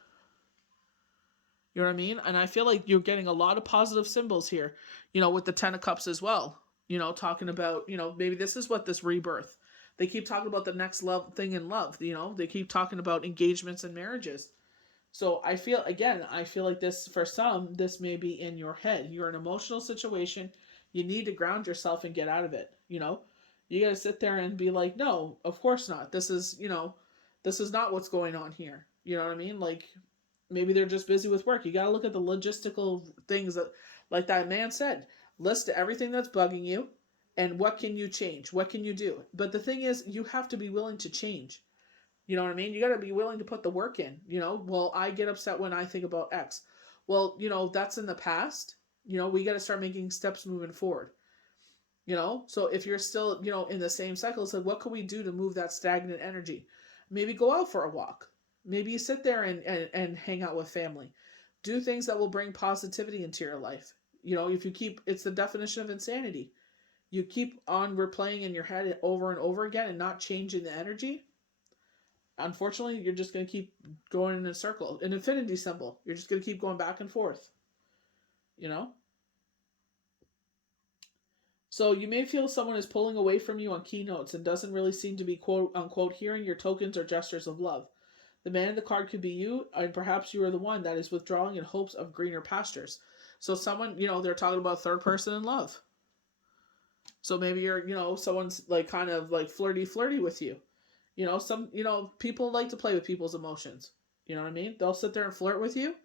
You know what I mean? And I feel like you're getting a lot of positive symbols here, with the 10 of Cups as well. Talking about, maybe this is what this rebirth. They keep talking about the next love thing in love. They keep talking about engagements and marriages. So I feel like this, for some, this may be in your head. You're in an emotional situation. You need to ground yourself and get out of it. You got to sit there and be like, no, of course not. This is not what's going on here. You know what I mean? Like, maybe they're just busy with work. You got to look at the logistical things that, like that man said, list everything that's bugging you and what can you change? What can you do? But the thing is, you have to be willing to change. You know what I mean? You got to be willing to put the work in. Well, I get upset when I think about X. Well, that's in the past. We got to start making steps moving forward. So if you're still, in the same cycle, it's like, what can we do to move that stagnant energy? Maybe go out for a walk. Maybe you sit there and hang out with family. Do things that will bring positivity into your life. If you keep, it's the definition of insanity. You keep on replaying in your head over and over again and not changing the energy. Unfortunately, you're just going to keep going in a circle, an infinity symbol. You're just going to keep going back and forth. So you may feel someone is pulling away from you on keynotes and doesn't really seem to be quote unquote hearing your tokens or gestures of love. The man in the card could be you, and perhaps you are the one that is withdrawing in hopes of greener pastures. So someone, they're talking about third person in love. So maybe you're, someone's like kind of like flirty with you. People like to play with people's emotions. You know what I mean? They'll sit there and flirt with you,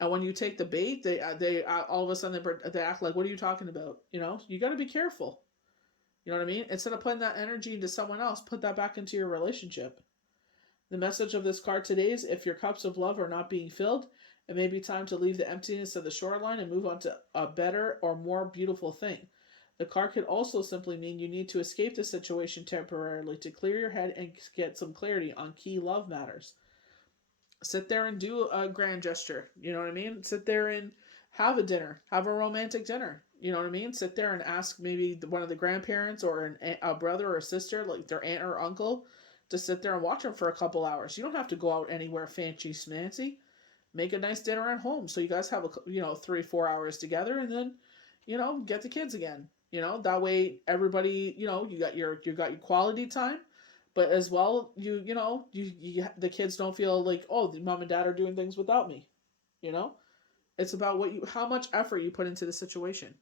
and when you take the bait, they all of a sudden they act like, "What are you talking about?" You got to be careful. You know what I mean? Instead of putting that energy into someone else, put that back into your relationship. The message of this card today is: if your cups of love are not being filled, It may be time to leave the emptiness of the shoreline and move on to a better or more beautiful thing. The card could also simply mean you need to escape the situation temporarily to clear your head and get some clarity on key love matters. Sit there and do a grand gesture. You know what I mean? Sit there and have a dinner, have a romantic dinner. You know what I mean? Sit there and ask maybe one of the grandparents or a brother or a sister, like their aunt or uncle, to sit there and watch them for a couple hours. You don't have to go out anywhere fancy schmancy. Make a nice dinner at home so you guys have 3-4 hours together, and then get the kids again. That way everybody, you got your quality time, but as well the kids don't feel like, oh, the mom and dad are doing things without me. It's about how much effort you put into the situation.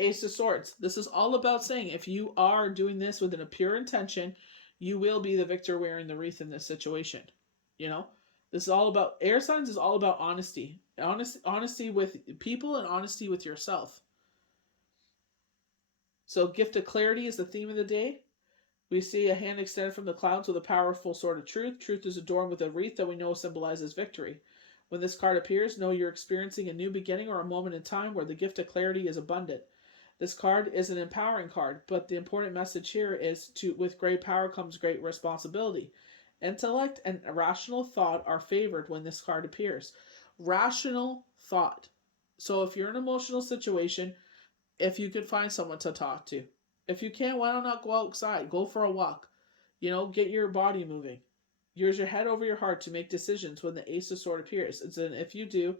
Ace of Swords. This is all about saying if you are doing this with a pure intention, you will be the victor wearing the wreath in this situation. This is all about, air signs is all about honesty. Honesty with people and honesty with yourself. So gift of clarity is the theme of the day. We see a hand extended from the clouds with a powerful sword of truth. Truth is adorned with a wreath that we know symbolizes victory. When this card appears, know you're experiencing a new beginning or a moment in time where the gift of clarity is abundant. This card is an empowering card, but the important message here is with great power comes great responsibility. Intellect and rational thought are favored when this card appears. Rational thought. So if you're in an emotional situation, if you can find someone to talk to. If you can't, why not go outside? Go for a walk. Get your body moving. Use your head over your heart to make decisions when the Ace of Swords appears. And if you do,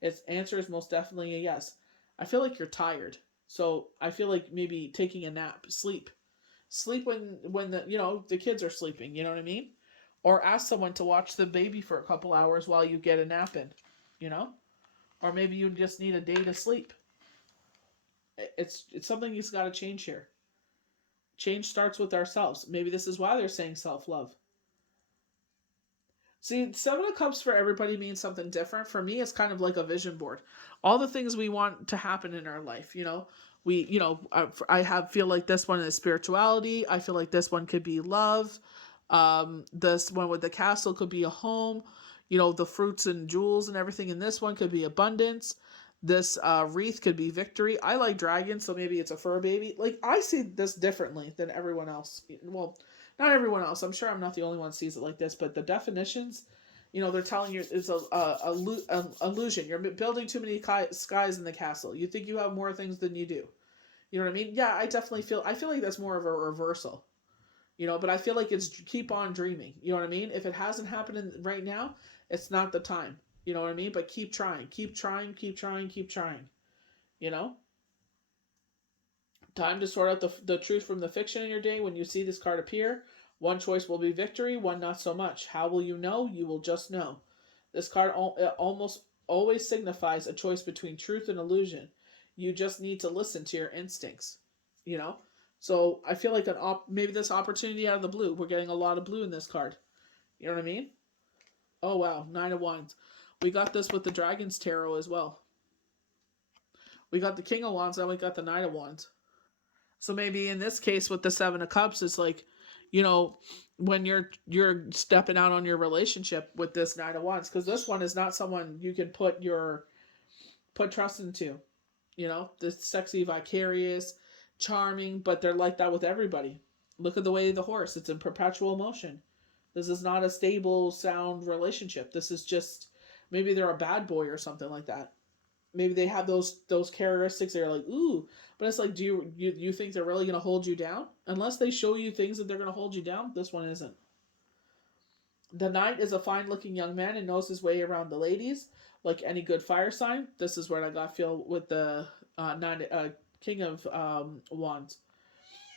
its answer is most definitely a yes. I feel like you're tired. So I feel like maybe taking a nap. Sleep when the kids are sleeping. You know what I mean? Or ask someone to watch the baby for a couple hours while you get a nap in, Or maybe you just need a day to sleep. It's something that's got to change here. Change starts with ourselves. Maybe this is why they're saying self-love. See, Seven of Cups for everybody means something different. For me, it's kind of like a vision board. All the things we want to happen in our life, feel like this one is spirituality. I feel like this one could be love. This one with the castle could be a home. The fruits and jewels and everything in this one could be abundance. This wreath could be victory. I like dragons, so maybe it's a fur baby. Like, I see this differently than everyone else. Well, not everyone else. I'm sure I'm not the only one who sees it like this, but the definitions, they're telling you it's a illusion. You're building too many skies in the castle. You think you have more things than you do. You know what I mean? Yeah, I feel like that's more of a reversal. But I feel like it's keep on dreaming. You know what I mean? If it hasn't happened right now, it's not the time. You know what I mean? But keep trying. Keep trying. Keep trying. Keep trying. Time to sort out the truth from the fiction in your day. When you see this card appear, one choice will be victory, one not so much. How will you know? You will just know. This card almost always signifies a choice between truth and illusion. You just need to listen to your instincts. So I feel like maybe this opportunity out of the blue. We're getting a lot of blue in this card. You know what I mean? Oh, wow. 9 of Wands. We got this with the Dragon's Tarot as well. We got the King of Wands, and we got the Knight of Wands. So maybe in this case with the 7 of Cups, it's like, when you're stepping out on your relationship with this Knight of Wands, because this one is not someone you can put trust into. This sexy, vicarious, charming, but they're like that with everybody. Look at the way of the horse. It's in perpetual motion. This is not a stable, sound relationship. This is just, maybe they're a bad boy or something like that. Maybe they have those characteristics. They're like, ooh, but it's like, do you think they're really going to hold you down? Unless they show you things that they're going to hold you down, this one isn't. The Knight is a fine-looking young man and knows his way around the ladies. Like any good fire sign, this is where I got feel with the King of Wands.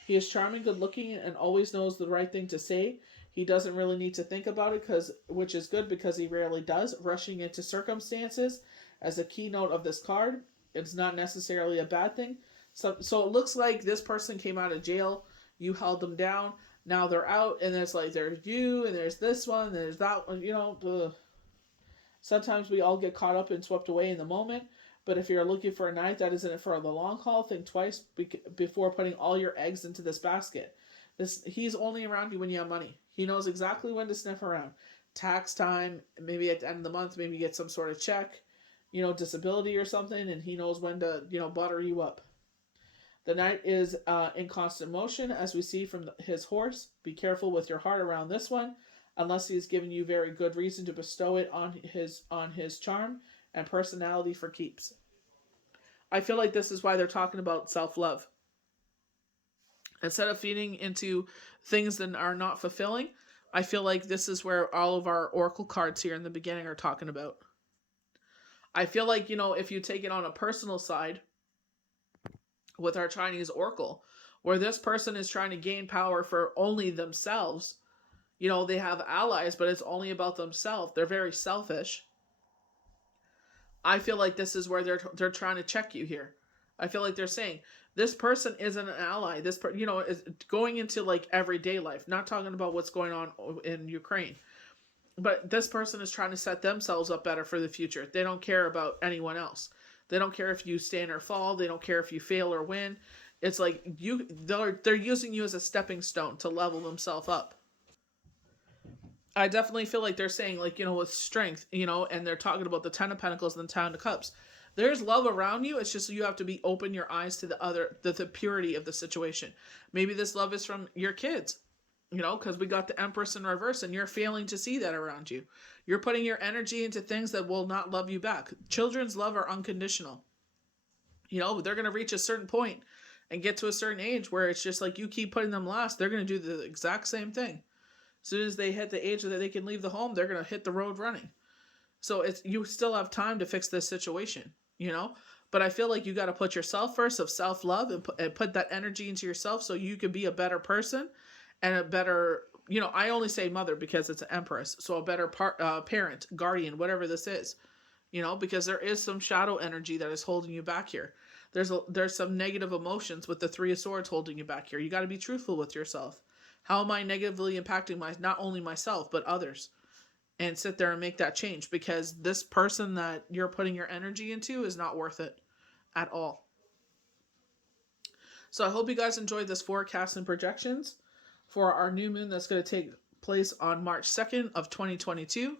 He is charming, good-looking, and always knows the right thing to say. He doesn't really need to think about it, which is good because he rarely does. Rushing into circumstances as a keynote of this card, it's not necessarily a bad thing. So it looks like this person came out of jail. You held them down. Now they're out, and it's like there's you, and there's this one, and there's that one. Sometimes we all get caught up and swept away in the moment. But if you're looking for a knight that isn't for the long haul, think twice before putting all your eggs into this basket. He's only around you when you have money. He knows exactly when to sniff around. tax time, maybe at the end of the month, maybe get some sort of check, disability or something, and he knows when to, butter you up. The knight is in constant motion, as we see from his horse. Be careful with your heart around this one, unless he has given you very good reason to bestow it on his charm and personality for keeps. I feel like this is why they're talking about self-love. Instead of feeding into things that are not fulfilling, I feel like this is where all of our oracle cards here in the beginning are talking about. I feel like, if you take it on a personal side with our Chinese oracle, where this person is trying to gain power for only themselves, they have allies, but it's only about themselves. They're very selfish. I feel like this is where they're trying to check you here. I feel like they're saying this person isn't an ally. This is going into like everyday life, not talking about what's going on in Ukraine. But this person is trying to set themselves up better for the future. They don't care about anyone else. They don't care if you stand or fall. They don't care if you fail or win. It's like they're using you as a stepping stone to level themselves up. I definitely feel like they're saying, like, with strength, and they're talking about the Ten of Pentacles and the Ten of Cups. There's love around you. It's just you have to be open your eyes to the purity of the situation. Maybe this love is from your kids, because we got the Empress in reverse and you're failing to see that around you. You're putting your energy into things that will not love you back. Children's love are unconditional. They're going to reach a certain point and get to a certain age where it's just like you keep putting them last. They're going to do the exact same thing. As soon as they hit the age that they can leave the home, they're going to hit the road running. So you still have time to fix this situation, But I feel like you got to put yourself first, of self-love, and put that energy into yourself so you can be a better person and a better, I only say mother because it's an empress. So a better parent, guardian, whatever this is, because there is some shadow energy that is holding you back here. There's some negative emotions with the Three of Swords holding you back here. You got to be truthful with yourself. How am I negatively impacting not only myself, but others? And sit there and make that change, because this person that you're putting your energy into is not worth it at all. So I hope you guys enjoyed this forecast and projections for our new moon that's going to take place on March 2nd of 2022.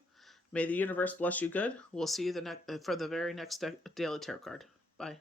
May the universe bless you good. We'll see you for the very next daily tarot card. Bye.